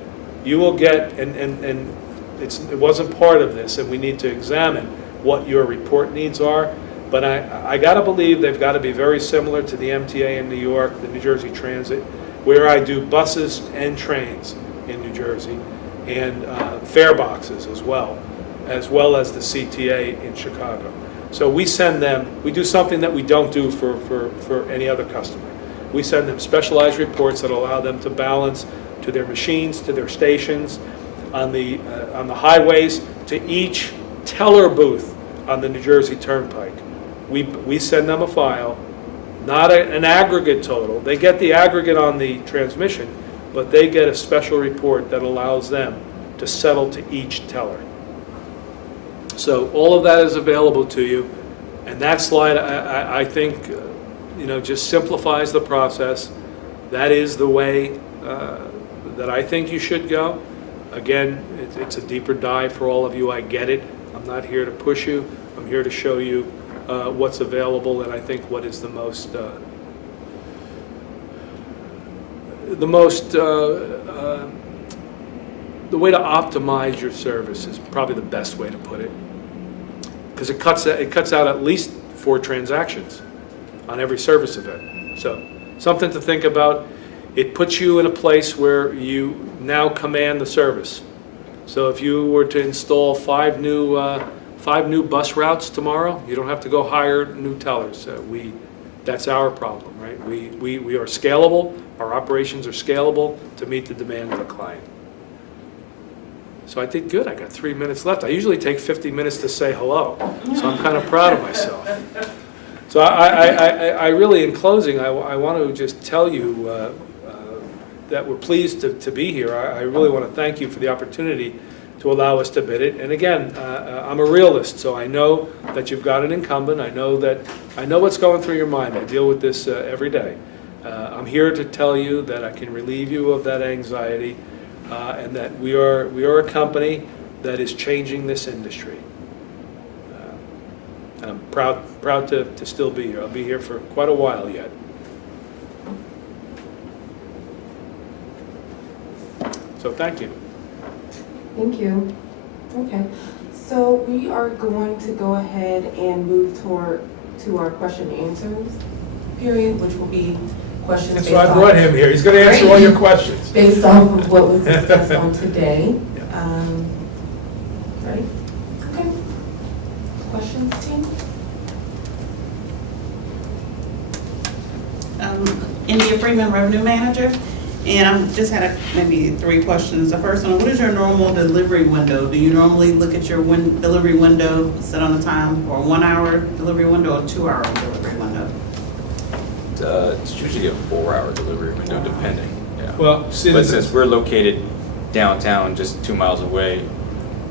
and it wasn't part of this, and we need to examine what your report needs are. But I got to believe they've got to be very similar to the MTA in New York, the New Jersey Transit, where I do buses and trains in New Jersey, and fare boxes as well as the CTA in Chicago. So we send them, we do something that we don't do for any other customer. We send them specialized reports that allow them to balance to their machines, to their stations, on the highways, to each teller booth on the New Jersey Turnpike. We send them a file, not an aggregate total. They get the aggregate on the transmission, but they get a special report that allows them to settle to each teller. So all of that is available to you, and that slide, I think, just simplifies the process. That is the way that I think you should go. Again, it's a deeper dive for all of you. I get it. I'm not here to push you. I'm here to show you what's available, and I think what is the way to optimize your service is probably the best way to put it, because it cuts out at least 4 transactions on every service event. So something to think about. It puts you in a place where you now command the service. So if you were to install 5 new bus routes tomorrow, you don't have to go hire new tellers. That's our problem, right? We are scalable. Our operations are scalable to meet the demand of the client. So I did good. I got 3 minutes left. I usually take 50 minutes to say hello, so I'm kind of proud of myself. So I really, in closing, I want to just tell you that we're pleased to be here. I really want to thank you for the opportunity to allow us to bid it. And again, I'm a realist, so I know that you've got an incumbent. I know what's going through your mind. I deal with this every day. I'm here to tell you that I can relieve you of that anxiety, and that we are a company that is changing this industry. And I'm proud to still be here. I'll be here for quite a while yet. So thank you. Thank you. Okay, so we are going to go ahead and move to our question and answers period, which will be questions That's based why I brought him here. He's gonna answer all your questions. based off of what was discussed on today. Ready? Okay. Questions, team? India Freeman, Revenue Manager. And I just had maybe 3 questions. The first one, what is your normal delivery window? Do you normally look at your delivery window, set on a time for a 1-hour delivery window or 2-hour delivery window? It's usually a 4-hour delivery window, depending. Yeah. Well, see, But since we're located downtown, just 2 miles away,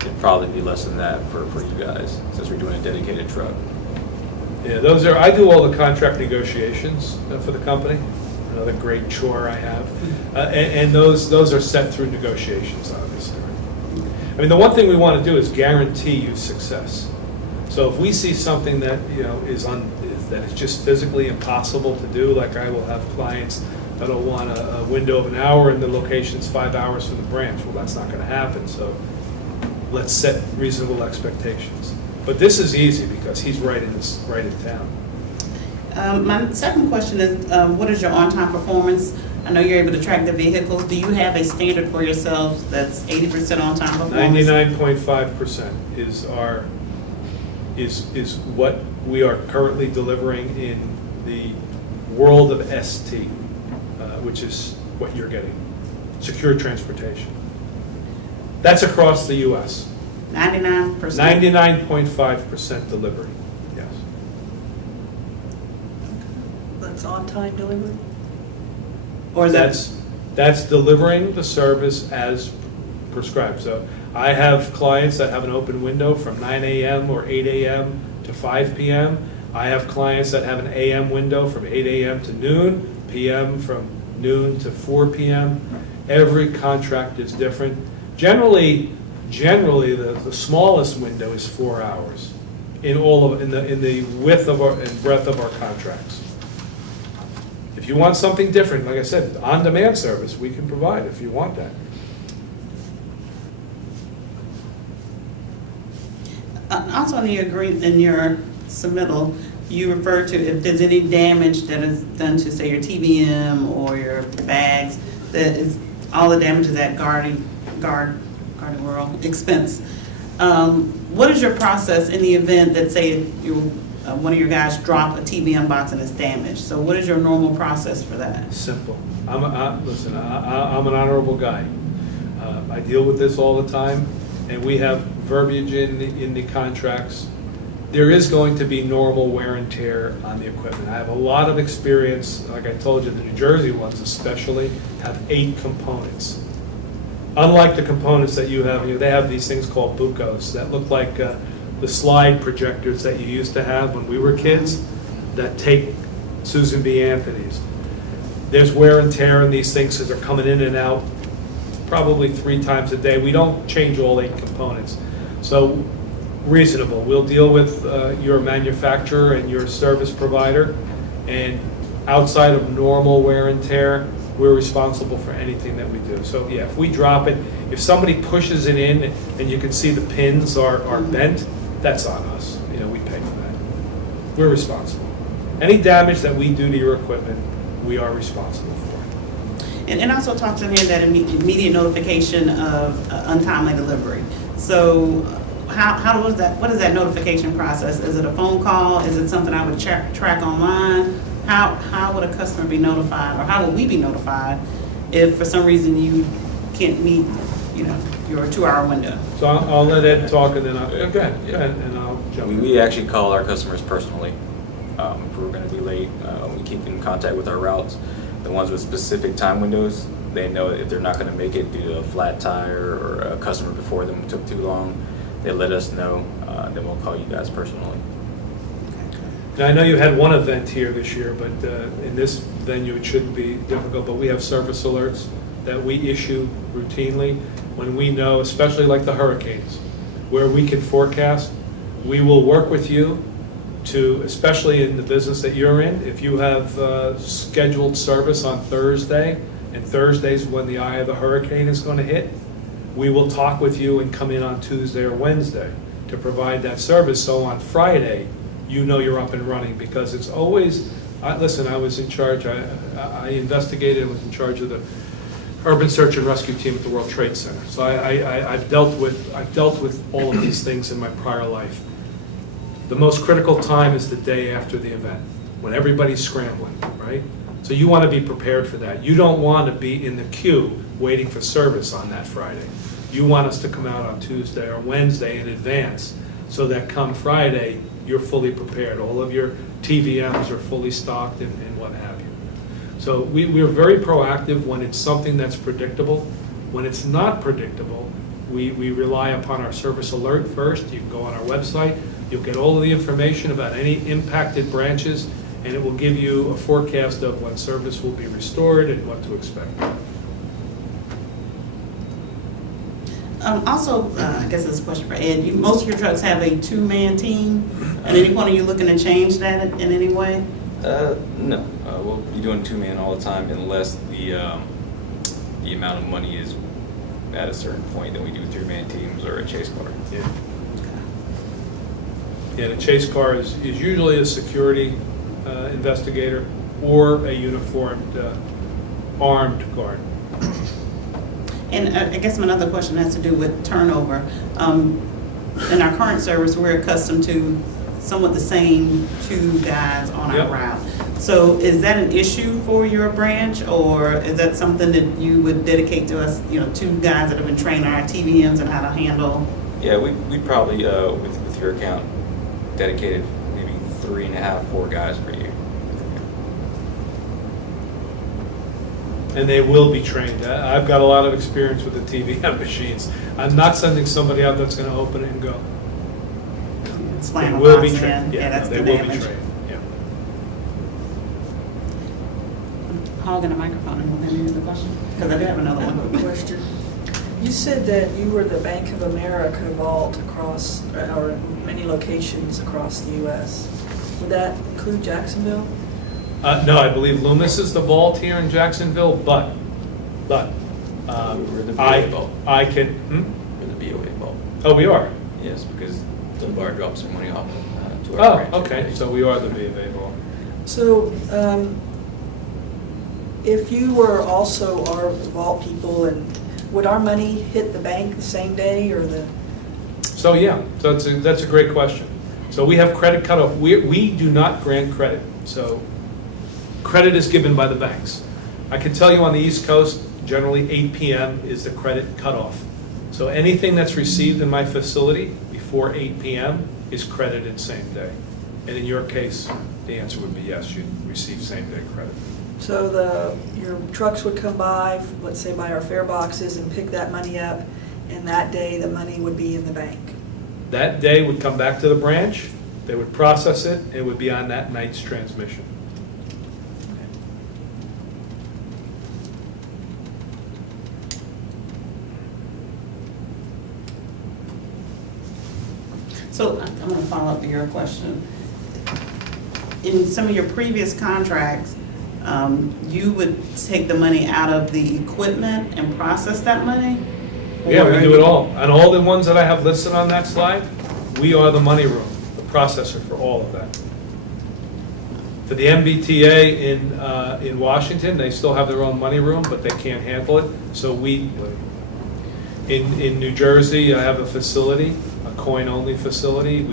it'd probably be less than that for you guys, since we're doing a dedicated truck. yeah, I do all the contract negotiations for the company. Another great chore I have. And those are set through negotiations, obviously. Right? I mean, the one thing we want to do is guarantee you success. So if we see something that, that is just physically impossible to do, like I will have clients that'll want a window of an hour and the location's 5 hours from the branch. Well, that's not going to happen. So let's set reasonable expectations. But this is easy because he's right in town. My second question is, what is your on-time performance? I know you're able to track the vehicles. Do you have a standard for yourselves that's 80% on-time performance? 99.5% is what we are currently delivering in the world of ST, which is what you're getting, secure transportation. That's across the U.S. 99%? 99.5% delivery, yes. That's on-time delivery? Or is that? That's delivering the service as prescribed. So I have clients that have an open window from 9 a.m. or 8 a.m. to 5 p.m. I have clients that have an a.m. window from 8 a.m. to noon, p.m. from noon to 4 p.m. Every contract is different. Generally, the smallest window is 4 hours in the width of and breadth of our contracts. If you want something different, like I said, on-demand service, we can provide if you want that. Also in your submittal, you refer to if there's any damage that is done to, say, your TBM or your bags, that is all the damage is at Gardaworld expense. What is your process in the event that, say, one of your guys drop a TBM box and it's damaged? So what is your normal process for that? Simple. Listen, I'm an honorable guy. I deal with this all the time, and we have verbiage in the contracts. There is going to be normal wear and tear on the equipment. I have a lot of experience, like I told you, the New Jersey ones especially have 8 components. Unlike the components that you have, they have these things called bucos that look like the slide projectors that you used to have when we were kids that take Susan B. Anthony's. There's wear and tear in these things because they're coming in and out probably 3 times a day. We don't change all 8 components. So reasonable. We'll deal with your manufacturer and your service provider, and outside of normal wear and tear, we're responsible for anything that we do. So yeah, if we drop it, if somebody pushes it in and you can see the pins are bent, that's on us. We pay for that. We're responsible. Any damage that we do to your equipment, we are responsible for. And also talks in here that immediate notification of untimely delivery. So what is that notification process? Is it a phone call? Is it something I would track online? How would a customer be notified, or how would we be notified if for some reason you can't meet, your 2-hour window? So I'll let Ed talk, and then go ahead, and I'll jump in. We actually call our customers personally. If we're going to be late, we keep in contact with our routes. The ones with specific time windows, they know if they're not going to make it due to a flat tire or a customer before them took too long, they let us know, then we'll call you guys personally. Now, I know you had one event here this year, but in this venue it shouldn't be difficult, but we have service alerts that we issue routinely when we know, especially like the hurricanes, where we can forecast. We will work with you to, especially in the business that you're in, if you have scheduled service on Thursday, and Thursday's when the eye of the hurricane is going to hit, we will talk with you and come in on Tuesday or Wednesday to provide that service. So on Friday, you're up and running, because it's always Listen, I was in charge, I investigated, was in charge of the urban search and rescue team at the World Trade Center. So I've dealt with all of these things in my prior life. The most critical time is the day after the event, when everybody's scrambling, right? So you want to be prepared for that. You don't want to be in the queue waiting for service on that Friday. You want us to come out on Tuesday or Wednesday in advance so that come Friday, you're fully prepared. All of your TVMs are fully stocked and what have you. So we're very proactive when it's something that's predictable. When it's not predictable, we rely upon our service alert first. You can go on our website. You'll get all of the information about any impacted branches, and it will give you a forecast of when service will be restored and what to expect. Also, I guess this is a question for Ed. Most of your trucks have a two-man team. At any point, are you looking to change that in any way? No, we'll be doing two-man all the time unless the amount of money is at a certain point. Then we do three-man teams or a chase car. Yeah. Yeah, the chase car is usually a security investigator or a uniformed armed guard. And I guess my other question has to do with turnover. In our current service, we're accustomed to somewhat the same two guys on our Yep. route. So is that an issue for your branch, or is that something that you would dedicate to us, two guys that have been trained on our TVMs and how to handle? Yeah, we probably, with your account, dedicated maybe 3.5, 4 guys per year. And they will be trained. I've got a lot of experience with the TVM machines. I'm not sending somebody out that's going to open it and go. Slam They them will be box trained. in. Yeah, That's they the will be damage. trained. Yeah. Hogging a microphone, and then here's the question, because I do have another one. Question. You said that you were the Bank of America vault across, or in many locations across the U.S. Would that include Jacksonville? No, I believe Loomis is the vault here in Jacksonville, but We're the BOA vault. I can. We're the BOA vault. Oh, we are. Yes, because Dunbar drops their money off to our branch. Oh, okay. So we are the BVA vault. So, if you were also our vault people, and would our money hit the bank the same day or the? So yeah, so that's a great question. So we have credit cutoff. We do not grant credit. So credit is given by the banks. I can tell you on the East Coast, generally 8 p.m. is the credit cutoff. So anything that's received in my facility before 8 p.m. is credited same day. And in your case, the answer would be yes, you'd receive same day credit. So your trucks would come by, let's say by our fare boxes, and pick that money up, and that day the money would be in the bank. That day would come back to the branch, they would process it, it would be on that night's transmission. So I'm going to follow up to your question. In some of your previous contracts, you would take the money out of the equipment and process that money? Yeah, Or we are do you- it all. On all the ones that I have listed on that slide, we are the money room, the processor for all of that. For the MBTA in Washington, they still have their own money room, but they can't handle it, so we, in New Jersey, I have a facility, a coin-only facility.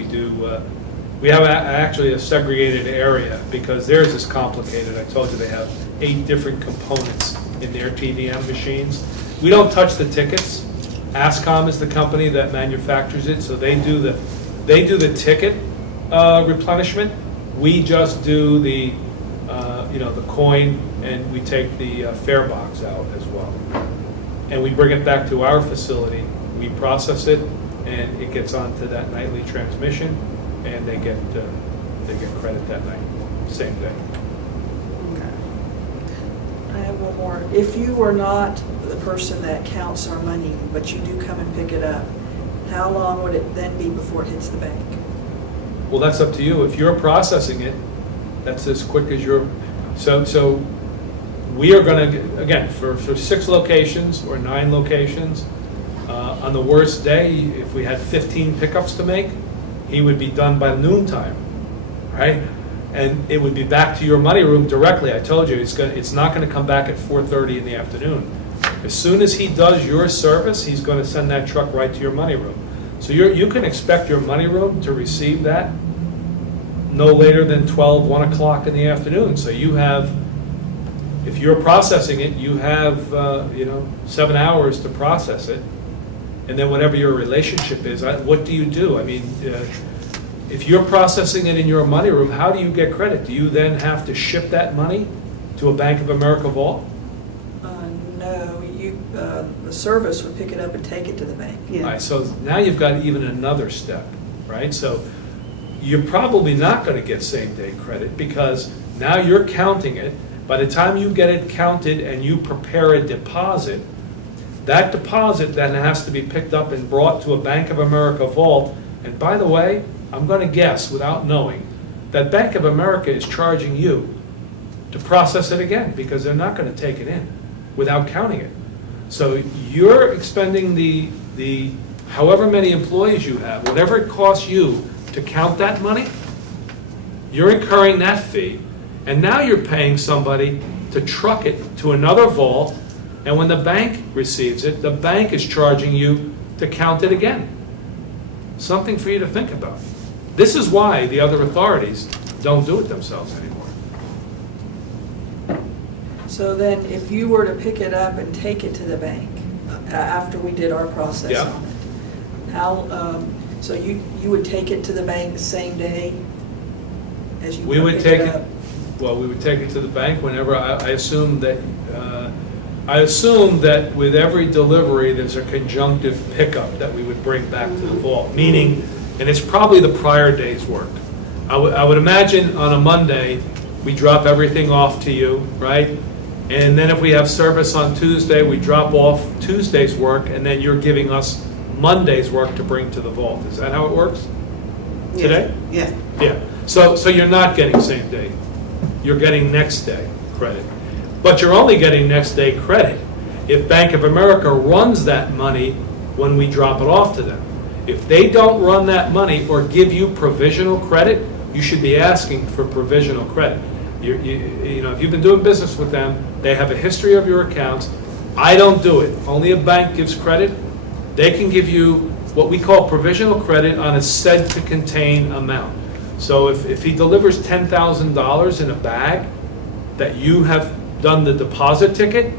We have actually a segregated area because theirs is complicated. I told you they have 8 different components in their TVM machines. We don't touch the tickets. Ascom is the company that manufactures it, so they do the ticket replenishment. We just do the coin, and we take the fare box out as well. And we bring it back to our facility. We process it, and it gets onto that nightly transmission, and they get credit that night, same day. I have one more. If you were not the person that counts our money, but you do come and pick it up, how long would it then be before it hits the bank? Well, that's up to you. If you're processing it, that's as quick as you're, so we are going to, again, for 6 locations or 9 locations, on the worst day, if we had 15 pickups to make, he would be done by noontime, right? and it would be back to your money room directly. I told you, it's not gonna come back at 4:30 in the afternoon. As soon as he does your service, he's gonna send that truck right to your money room. So you can expect your money room to receive that no later than 12, 1 o'clock in the afternoon. So you have, if you're processing it, you have, 7 hours to process it. And then whatever your relationship is, what do you do? I mean, if you're processing it in your money room, how do you get credit? Do you then have to ship that money to a Bank of America vault? No, the service would pick it up and take it to the bank. All right, so now you've got even another step, right? So you're probably not going to get same-day credit because now you're counting it. By the time you get it counted and you prepare a deposit, that deposit then has to be picked up and brought to a Bank of America vault. And by the way, I'm going to guess, without knowing, that Bank of America is charging you to process it again because they're not going to take it in without counting it. So you're expending the however many employees you have, whatever it costs you to count that money, you're incurring that fee, and now you're paying somebody to truck it to another vault, and when the bank receives it, the bank is charging you to count it again. Something for you to think about. This is why the other authorities don't do it themselves anymore. So then if you were to pick it up and take it to the bank after we did our process Yeah. on it, how, so you would take it to the bank the same day as you We would pick take it it, up? well, we would take it to the bank whenever, I assume that with every delivery, there's a conjunctive pickup that we would bring back to the vault, meaning, and it's probably the prior day's work. I would imagine on a Monday, we drop everything off to you, right? And then if we have service on Tuesday, we drop off Tuesday's work, and then you're giving us Monday's work to bring to the vault. Is that how it works? Today? Yes. Yeah. So you're not getting same day. You're getting next day credit. But you're only getting next day credit if Bank of America runs that money when we drop it off to them. If they don't run that money or give you provisional credit, you should be asking for provisional credit. If you've been doing business with them, they have a history of your accounts. I don't do it. Only a bank gives credit. They can give you what we call provisional credit on a said to contain amount. So if he delivers $10,000 in a bag that you have done the deposit ticket,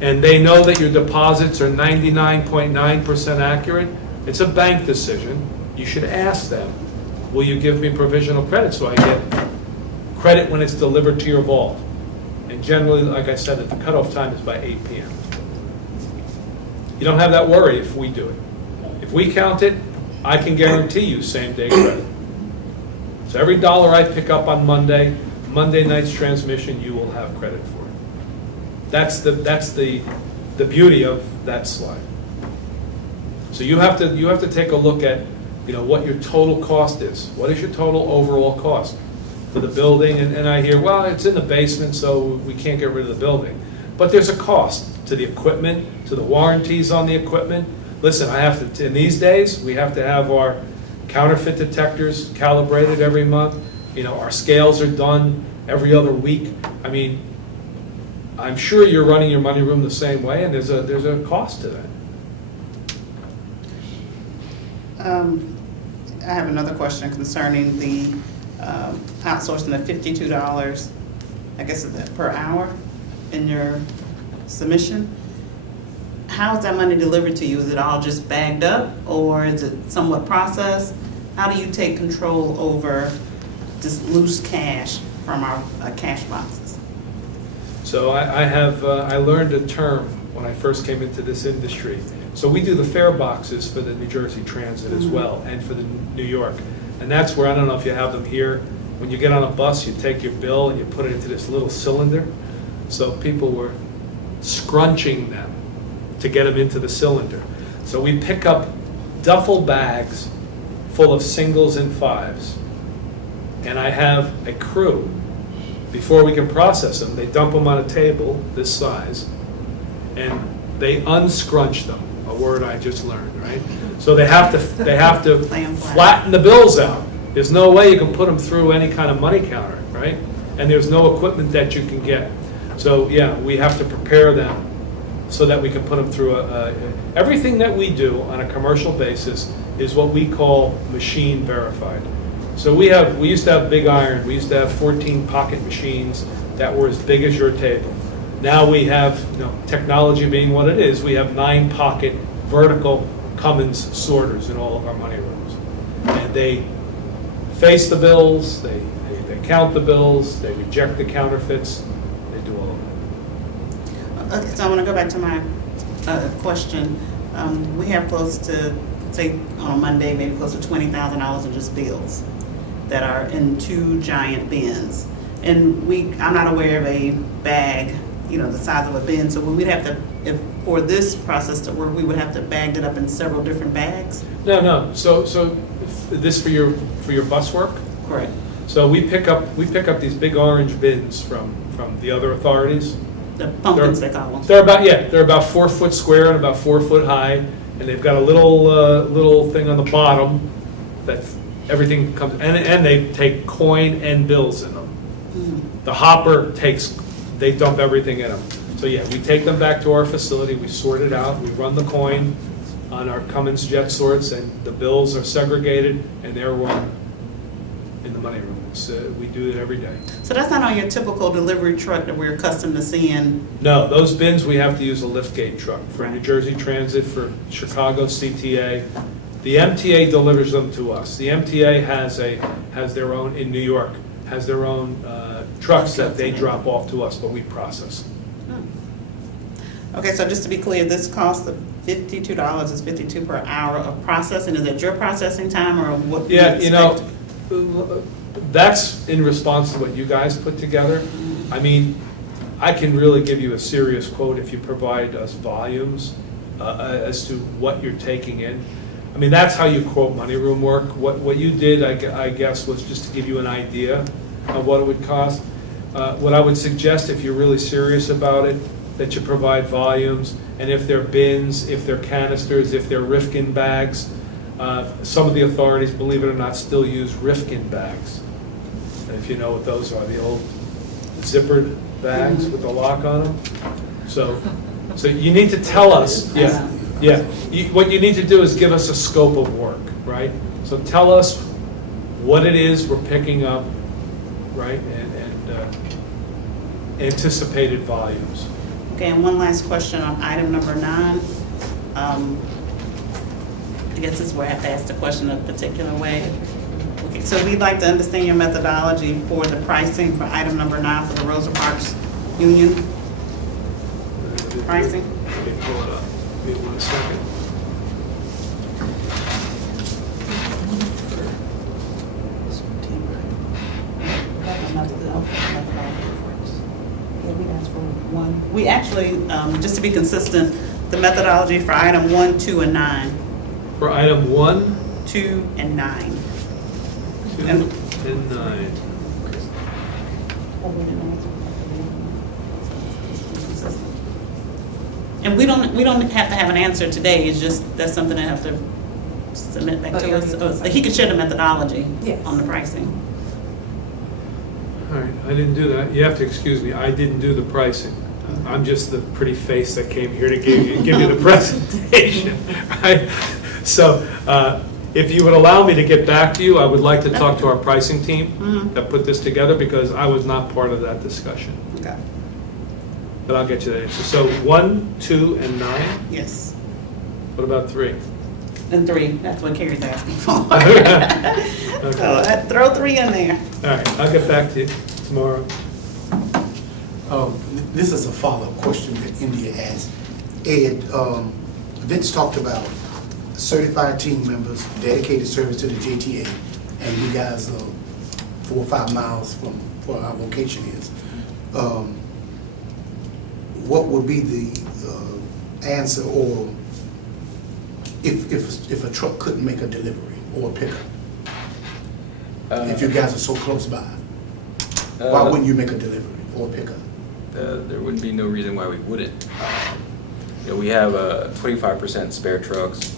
and they know that your deposits are 99.9% accurate, it's a bank decision. You should ask them, will you give me provisional credit so I get credit when it's delivered to your vault? And generally, like I said, the cutoff time is by 8 p.m. You don't have that worry if we do it. If we count it, I can guarantee you same-day credit. So every dollar I pick up on Monday night's transmission, you will have credit for it. That's the beauty of that slide. So you have to take a look at what your total cost is. What is your total overall cost for the building? And I hear, well, it's in the basement, so we can't get rid of the building. But there's a cost to the equipment, to the warranties on the equipment. Listen, in these days, we have to have our counterfeit detectors calibrated every month. Our scales are done every other week. I mean, I'm sure you're running your money room the same way, and there's a cost to that. I have another question concerning the outsourcing of $52, I guess, per hour in your submission. How is that money delivered to you? Is it all just bagged up, or is it somewhat processed? How do you take control over this loose cash from our cash boxes? So I learned a term when I first came into this industry. So we do the fare boxes for the New Jersey Transit as well, and for the New York. And that's where, I don't know if you have them here, when you get on a bus, you take your bill and you put it into this little cylinder. So people were scrunching them to get them into the cylinder. So we pick up duffel bags full of singles and fives. And I have a crew, before we can process them, they dump them on a table this size, and they unscrunch them, a word I just learned, right? So they have to flatten the bills out. There's no way you can put them through any kind of money counter, right? And there's no equipment that you can get. So, yeah, we have to prepare them so that we can put them through everything that we do on a commercial basis is what we call machine verified. So we used to have big iron, we used to have 14 pocket machines that were as big as your table. Now we have, technology being what it is, we have 9 pocket vertical Cummins sorters in all of our money rooms. And they face the bills, they count the bills, they reject the counterfeits, they do all of that. Okay, so I want to go back to my question. We have close to, say, on a Monday, maybe close to $20,000 in just bills that are in 2 giant bins. And I'm not aware of a bag, the size of a bin, so we'd have to, if for this process to work, we would have to bag it up in several different bags? No. So this for your bus work? Correct. So we pick up these big orange bins from the other authorities. The pumpkins, they call them. They're about 4 foot square and about 4 foot high, and they've got a little thing on the bottom that everything comes, and they take coin and bills in them. Mm. The hopper they dump everything in them. So yeah, we take them back to our facility, we sort it out, we run the coin on our Cummins jet sorts, and the bills are segregated, and they're run in the money room. We do it every day. So that's not on your typical delivery truck that we're accustomed to seeing? No, those bins, we have to use a liftgate truck for New Jersey Transit, for Chicago CTA. The MTA delivers them to us. The MTA has their own, in New York, has their own trucks that they drop off to us, but we process. Okay, so just to be clear, this cost of $52 is $52 per hour of processing. Is it your processing time or what? Yeah, that's in response to what you guys put together. I mean, I can really give you a serious quote if you provide us volumes as to what you're taking in. I mean, that's how you quote money room work. What you did, I guess, was just to give you an idea of what it would cost. What I would suggest, if you're really serious about it, that you provide volumes, and if they're bins, if they're canisters, if they're Rifkin bags. Some of the authorities, believe it or not, still use Rifkin bags. And if you know what those are, the old zippered bags with the lock on them. So you need to tell us, what you need to do is give us a scope of work, right? So tell us what it is we're picking up, right, and anticipated volumes. Okay, and one last question on item number 9. I guess this is where I have to ask the question a particular way. Okay, so we'd like to understand your methodology for the pricing for item number 9 for the Rosa Parks Union pricing. Let me pull it up. Give me 1 second. We actually, just to be consistent, the methodology for item 1, 2, and 9. For item 1, 2, and 9. 2, and 9. And we don't have to have an answer today. It's just that's something I have to submit back to us. He could share the methodology on the pricing. All right, I didn't do that. You have to excuse me. I didn't do the pricing. I'm just the pretty face that came here to give you the presentation, right? So if you would allow me to get back to you, I would like to talk to our pricing team that put this together, because I was not part of that discussion. Okay. But I'll get you that answer. So 1, 2, and 9? Yes. What about 3? And 3. That's what Carrie's asking for. Okay. So throw 3 in there. All right, I'll get back to you tomorrow. This is a follow-up question that India asked. Ed, Vince talked about certified team members, dedicated service to the JTA, and you guys are 4 or 5 miles from where our location is. What would be the answer, or if a truck couldn't make a delivery or a pickup? If you guys are so close by, why wouldn't you make a delivery or a pickup? There wouldn't be no reason why we wouldn't. We have 25% spare trucks.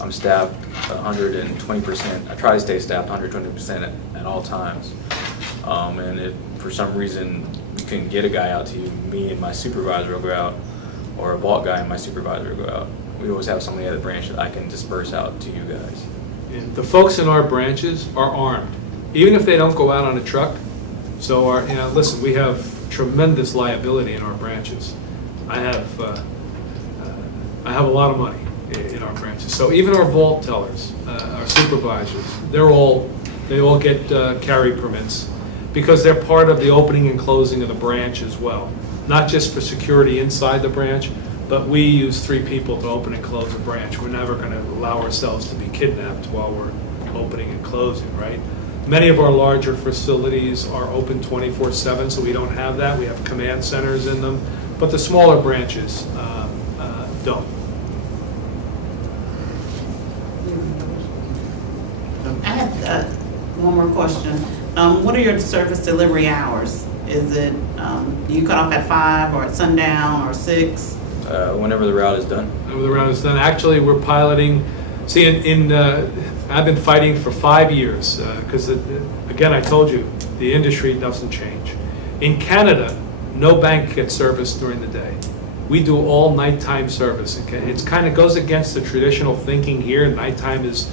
I'm staffed 120%. I try to stay staffed 120% at all times. And for some reason, we couldn't get a guy out to you. Me and my supervisor will go out, or a vault guy and my supervisor will go out. We always have somebody at the branch that I can disperse out to you guys. And the folks in our branches are armed, even if they don't go out on a truck. So listen, we have tremendous liability in our branches. I have a lot of money in our branches. So even our vault tellers, our supervisors, they all get carry permits because they're part of the opening and closing of the branch as well. Not just for security inside the branch, but we use 3 people to open and close a branch. We're never going to allow ourselves to be kidnapped while we're opening and closing, right? Many of our larger facilities are open 24/7, so we don't have that. We have command centers in them, but the smaller branches don't. I have one more question. What are your service delivery hours? Is it, do you cut off at 5 or at sundown or 6? Whenever the route is done. Whenever the round is done. Actually, we're piloting. See, I've been fighting for 5 years because, again, I told you, the industry doesn't change. In Canada, no bank gets service during the day. We do all nighttime service. It kind of goes against the traditional thinking here. Nighttime is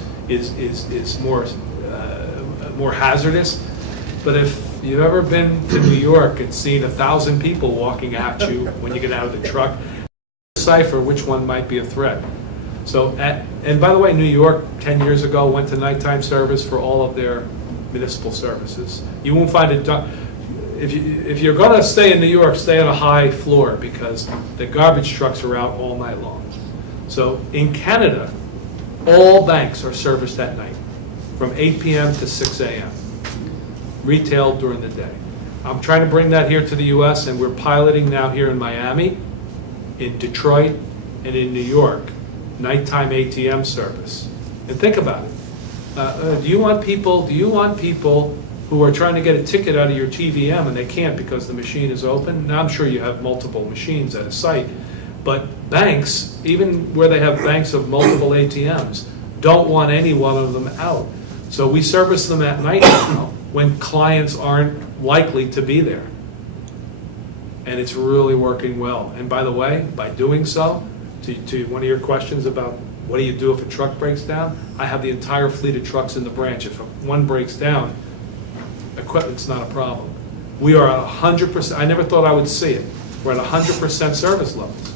more hazardous. But if you've ever been to New York and seen 1,000 people walking at you when you get out of the truck, decipher which one might be a threat. So, and by the way, New York 10 years ago went to nighttime service for all of their municipal services. You won't find it done. If you're going to stay in New York, stay on a high floor because the garbage trucks are out all night long. So in Canada, all banks are serviced at night from 8 p.m. to 6 a.m. Retail during the day. I'm trying to bring that here to the U.S. and we're piloting now here in Miami, in Detroit, and in New York, nighttime ATM service. And think about it. Do you want people who are trying to get a ticket out of your TVM and they can't because the machine is open? Now, I'm sure you have multiple machines at a site, but banks, even where they have banks of multiple ATMs, don't want any one of them out. So we service them at night now when clients aren't likely to be there. And it's really working well. And by the way, by doing so, to one of your questions about what do you do if a truck breaks down, I have the entire fleet of trucks in the branch. If one breaks down, equipment's not a problem. We are at 100%, I never thought I would see it. We're at 100% service levels.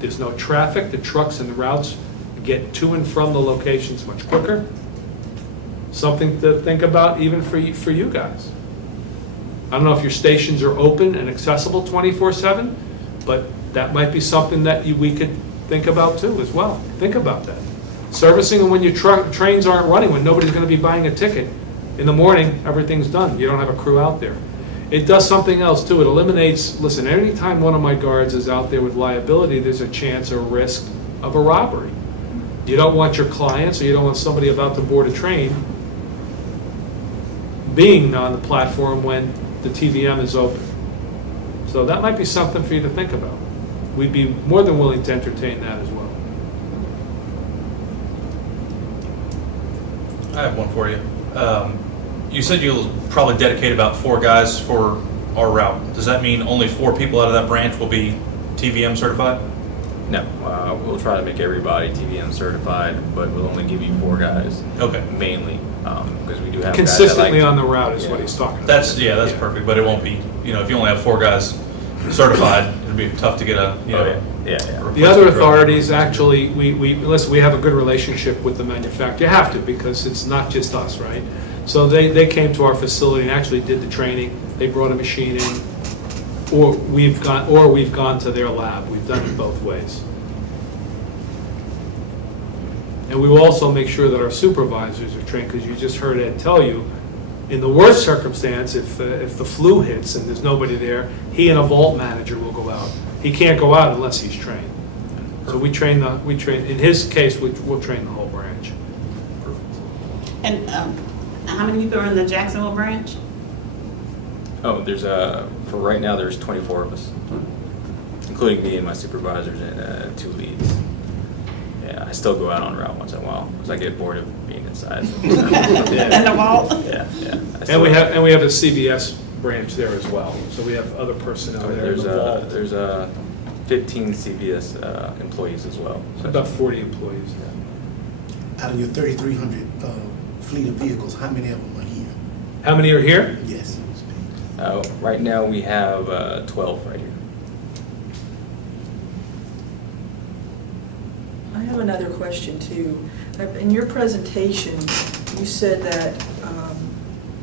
There's no traffic, the trucks and the routes get to and from the locations much quicker. Something to think about even for you guys. I don't know if your stations are open and accessible 24/7, but that might be something that we could think about too as well. Think about that. Servicing them when your trains aren't running, when nobody's going to be buying a ticket. In the morning, everything's done. You don't have a crew out there. It does something else too. It eliminates, listen, anytime one of my guards is out there with liability, there's a chance or risk of a robbery. You don't want your clients or you don't want somebody about to board a train being on the platform when the TVM is open. So that might be something for you to think about. We'd be more than willing to entertain that as well. I have one for you. You said you'll probably dedicate about 4 guys for our route. Does that mean only 4 people out of that branch will be TVM certified? No, we'll try to make everybody TVM certified, but we'll only give you 4 guys. Okay. Mainly, because we do have Consistently guys that on the route is what he's talking about. That's perfect, but it won't be, if you only have 4 guys certified, it'd be tough to get a, Yeah. The other authorities, actually, we have a good relationship with the manufacturer. You have to, because it's not just us, right? So they came to our facility and actually did the training. They brought a machine in, or we've gone to their lab. We've done it both ways. And we will also make sure that our supervisors are trained, because you just heard Ed tell you, in the worst circumstance, if the flu hits and there's nobody there, he and a vault manager will go out. He can't go out unless he's trained. So we train, in his case, we'll train the whole branch. And how many people are in the Jacksonville branch? Oh, there's for right now there's 24 of us, including me and my supervisors and 2 leads. Yeah, I still go out on route once in a while because I get bored of being inside. And the vault? Yeah, yeah. And we have a CVS branch there as well, so we have other personnel there. in the vault. There's 15 CVS employees as well. About 40 employees. Out of your 3,300 fleet of vehicles, how many of them are here? How many are here? Yes. Right now we have 12 right here. I have another question too. In your presentation, you said that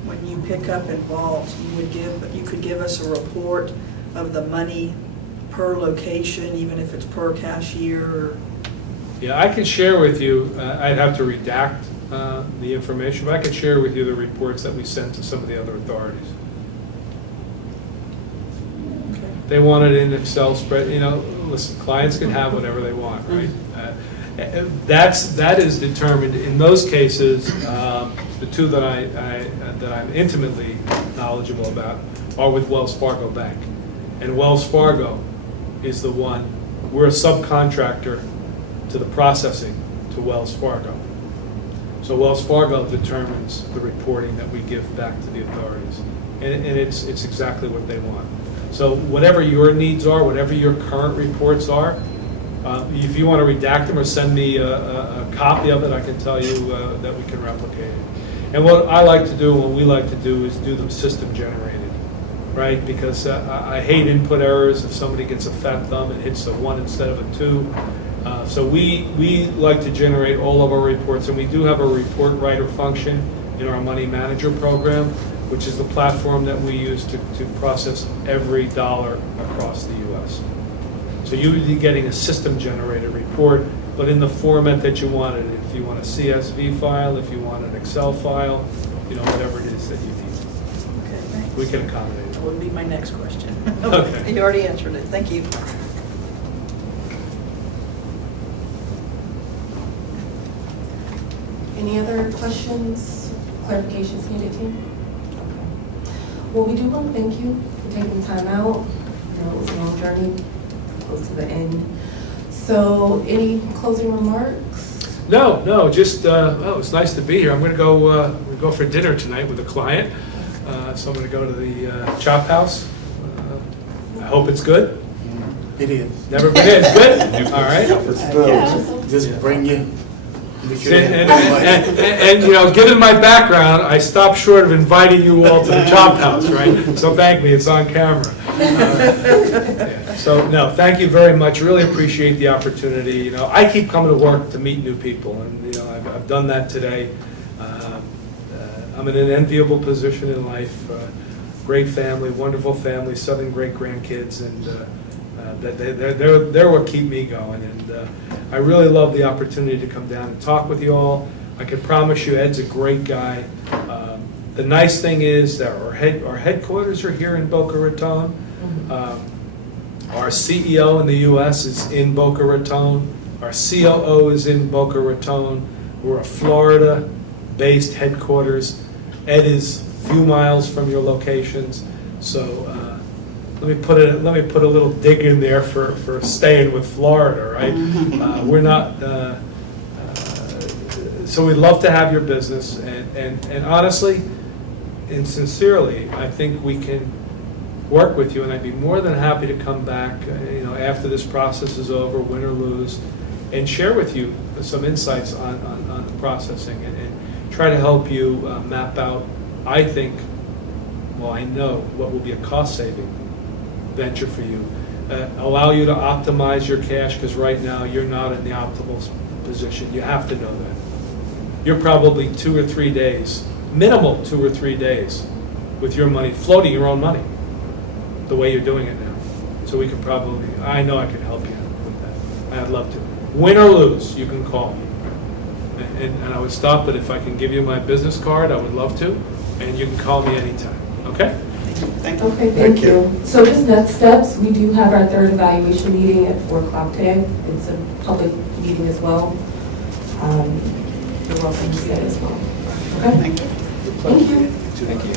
when you pick up and vault, you could give us a report of the money per location, even if it's per cashier. Or Yeah, I can share with you, I'd have to redact the information, but I could share with you the reports that we sent to some of the other authorities. okay. They want it in Excel spread, listen, clients can have whatever they want, right? That is determined, in those cases, the two that I'm intimately knowledgeable about are with Wells Fargo Bank. And Wells Fargo is the one, we're a subcontractor to the processing to Wells Fargo. So Wells Fargo determines the reporting that we give back to the authorities. And it's exactly what they want. So whatever your needs are, whatever your current reports are, if you want to redact them or send me a copy of it, I can tell you that we can replicate it. And what I like to do, and what we like to do, is do them system generated, right? Because I hate input errors. If somebody gets a fat thumb, it hits a 1 instead of a 2. So we like to generate all of our reports, and we do have a report writer function in our money manager program, which is the platform that we use to process every dollar across the U.S. So you'll be getting a system-generated report, but in the format that you want it. If you want a CSV file, if you want an Excel file, whatever it is that you need. Okay, thanks. We can accommodate That it. would be my next question. Okay. You already answered it. Thank you. Any other questions, clarifications needed, team? Okay. Well, we do want to thank you for taking time out. It was a long journey, close to the end. So, any closing remarks? No, just, it's nice to be here. I'm going to go for dinner tonight with a client. So I'm going to go to the Chop House. I hope it's good. It is. Never been in. It's good? All right. Just bring you. And given my background, I stopped short of inviting you all to the Chop House, right? So thank me, it's on camera. So no, thank you very much. Really appreciate the opportunity. I keep coming to work to meet new people, and I've done that today. I'm in an enviable position in life. Great family, wonderful family, 7 great grandkids, and they're what keep me going. And I really love the opportunity to come down and talk with you all. I can promise you, Ed's a great guy. The nice thing is that our headquarters are here in Boca Raton. Our CEO in the U.S. is in Boca Raton. Our COO is in Boca Raton. We're a Florida-based headquarters. Ed is a few miles from your locations. So let me put a little dig in there for staying with Florida, right? We're not. So we'd love to have your business, and honestly and sincerely, I think we can work with you, and I'd be more than happy to come back, after this process is over, win or lose, and share with you some insights on the processing and try to help you map out, I know what will be a cost-saving venture for you. Allow you to optimize your cash, because right now you're not in the optimal position. You have to know that. You're probably 2 or 3 days, minimal 2 or 3 days, with your money, floating your own money, the way you're doing it now. So we can probably, I know I can help you with that. I'd love to. Win or lose, you can call me. And I would stop, but if I can give you my business card, I would love to, and you can call me anytime, okay? Thank you. Okay, thank you. So just next steps, we do have our 3rd evaluation meeting at 4 o'clock today. It's a public meeting as well. You're welcome to see it as well. Okay? Thank you. Thank you. Thank you.